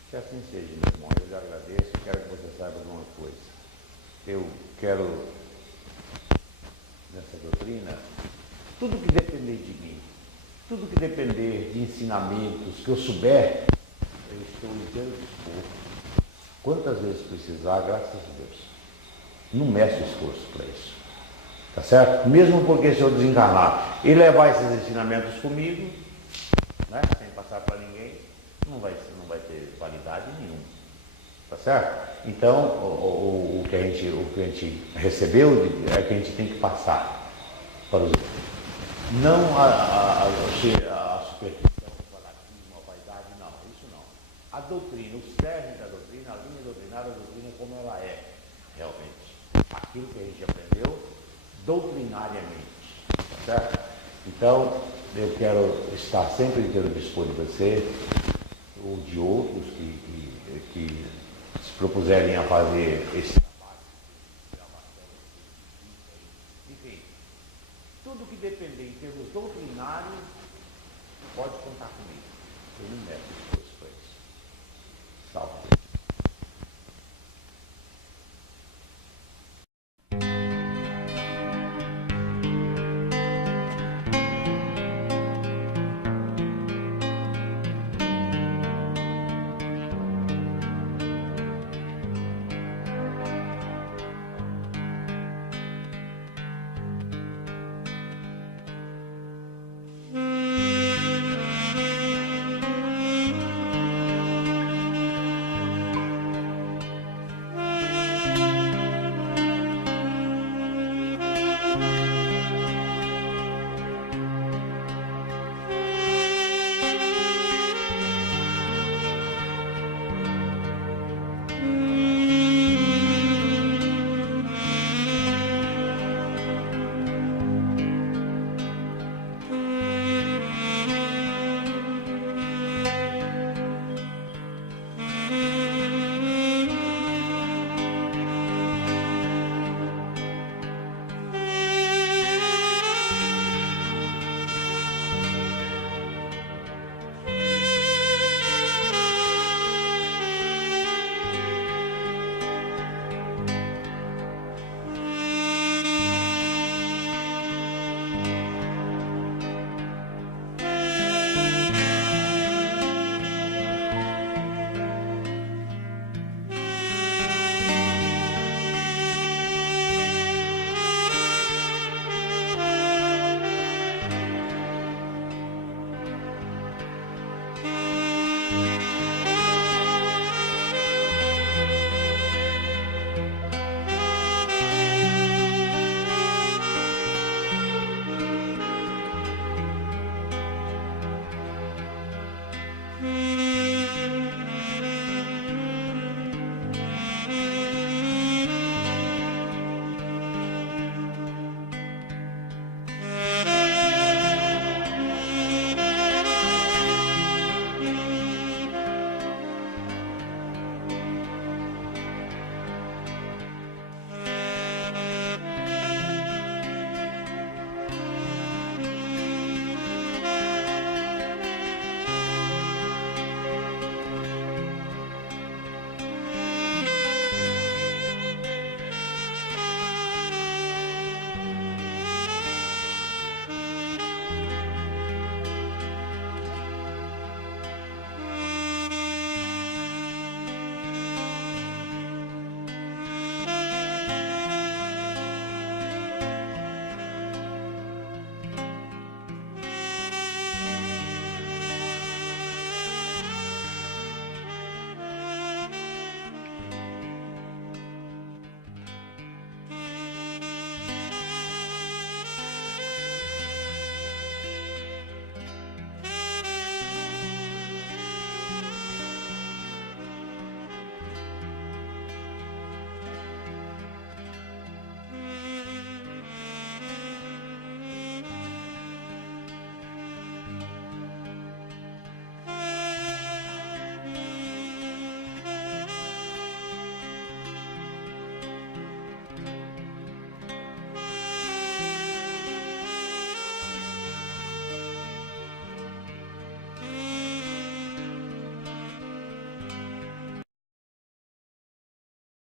Que assim seja, meu irmão. Eu lhe agradeço. Quero que você saiba de uma coisa. Eu quero, nessa tudo que depender de mim, tudo que depender de ensinamentos que eu souber, eu estou inteiro disposto. Quantas vezes precisar, graças a Deus. Não meço esforço para isso. Tá certo? Mesmo porque se eu desencarnar e levar esses ensinamentos comigo, né, sem passar para ninguém, não vai ter validade nenhuma. Tá certo? Então, o que a gente recebeu é que a gente tem que passar para os outros. Não a superstição, o fanatismo, a vaidade, não. Isso não. A doutrina, o cerne da doutrina, a linha doutrinária da doutrina como ela é, realmente. Aquilo que a gente aprendeu doutrinariamente. Tá certo? Então, eu quero estar sempre inteiro dispor de você, ou de outros que se propuserem a fazer esse trabalho de gravação, enfim, tudo que depender em termos doutrinários, pode contar comigo. Eu não meço.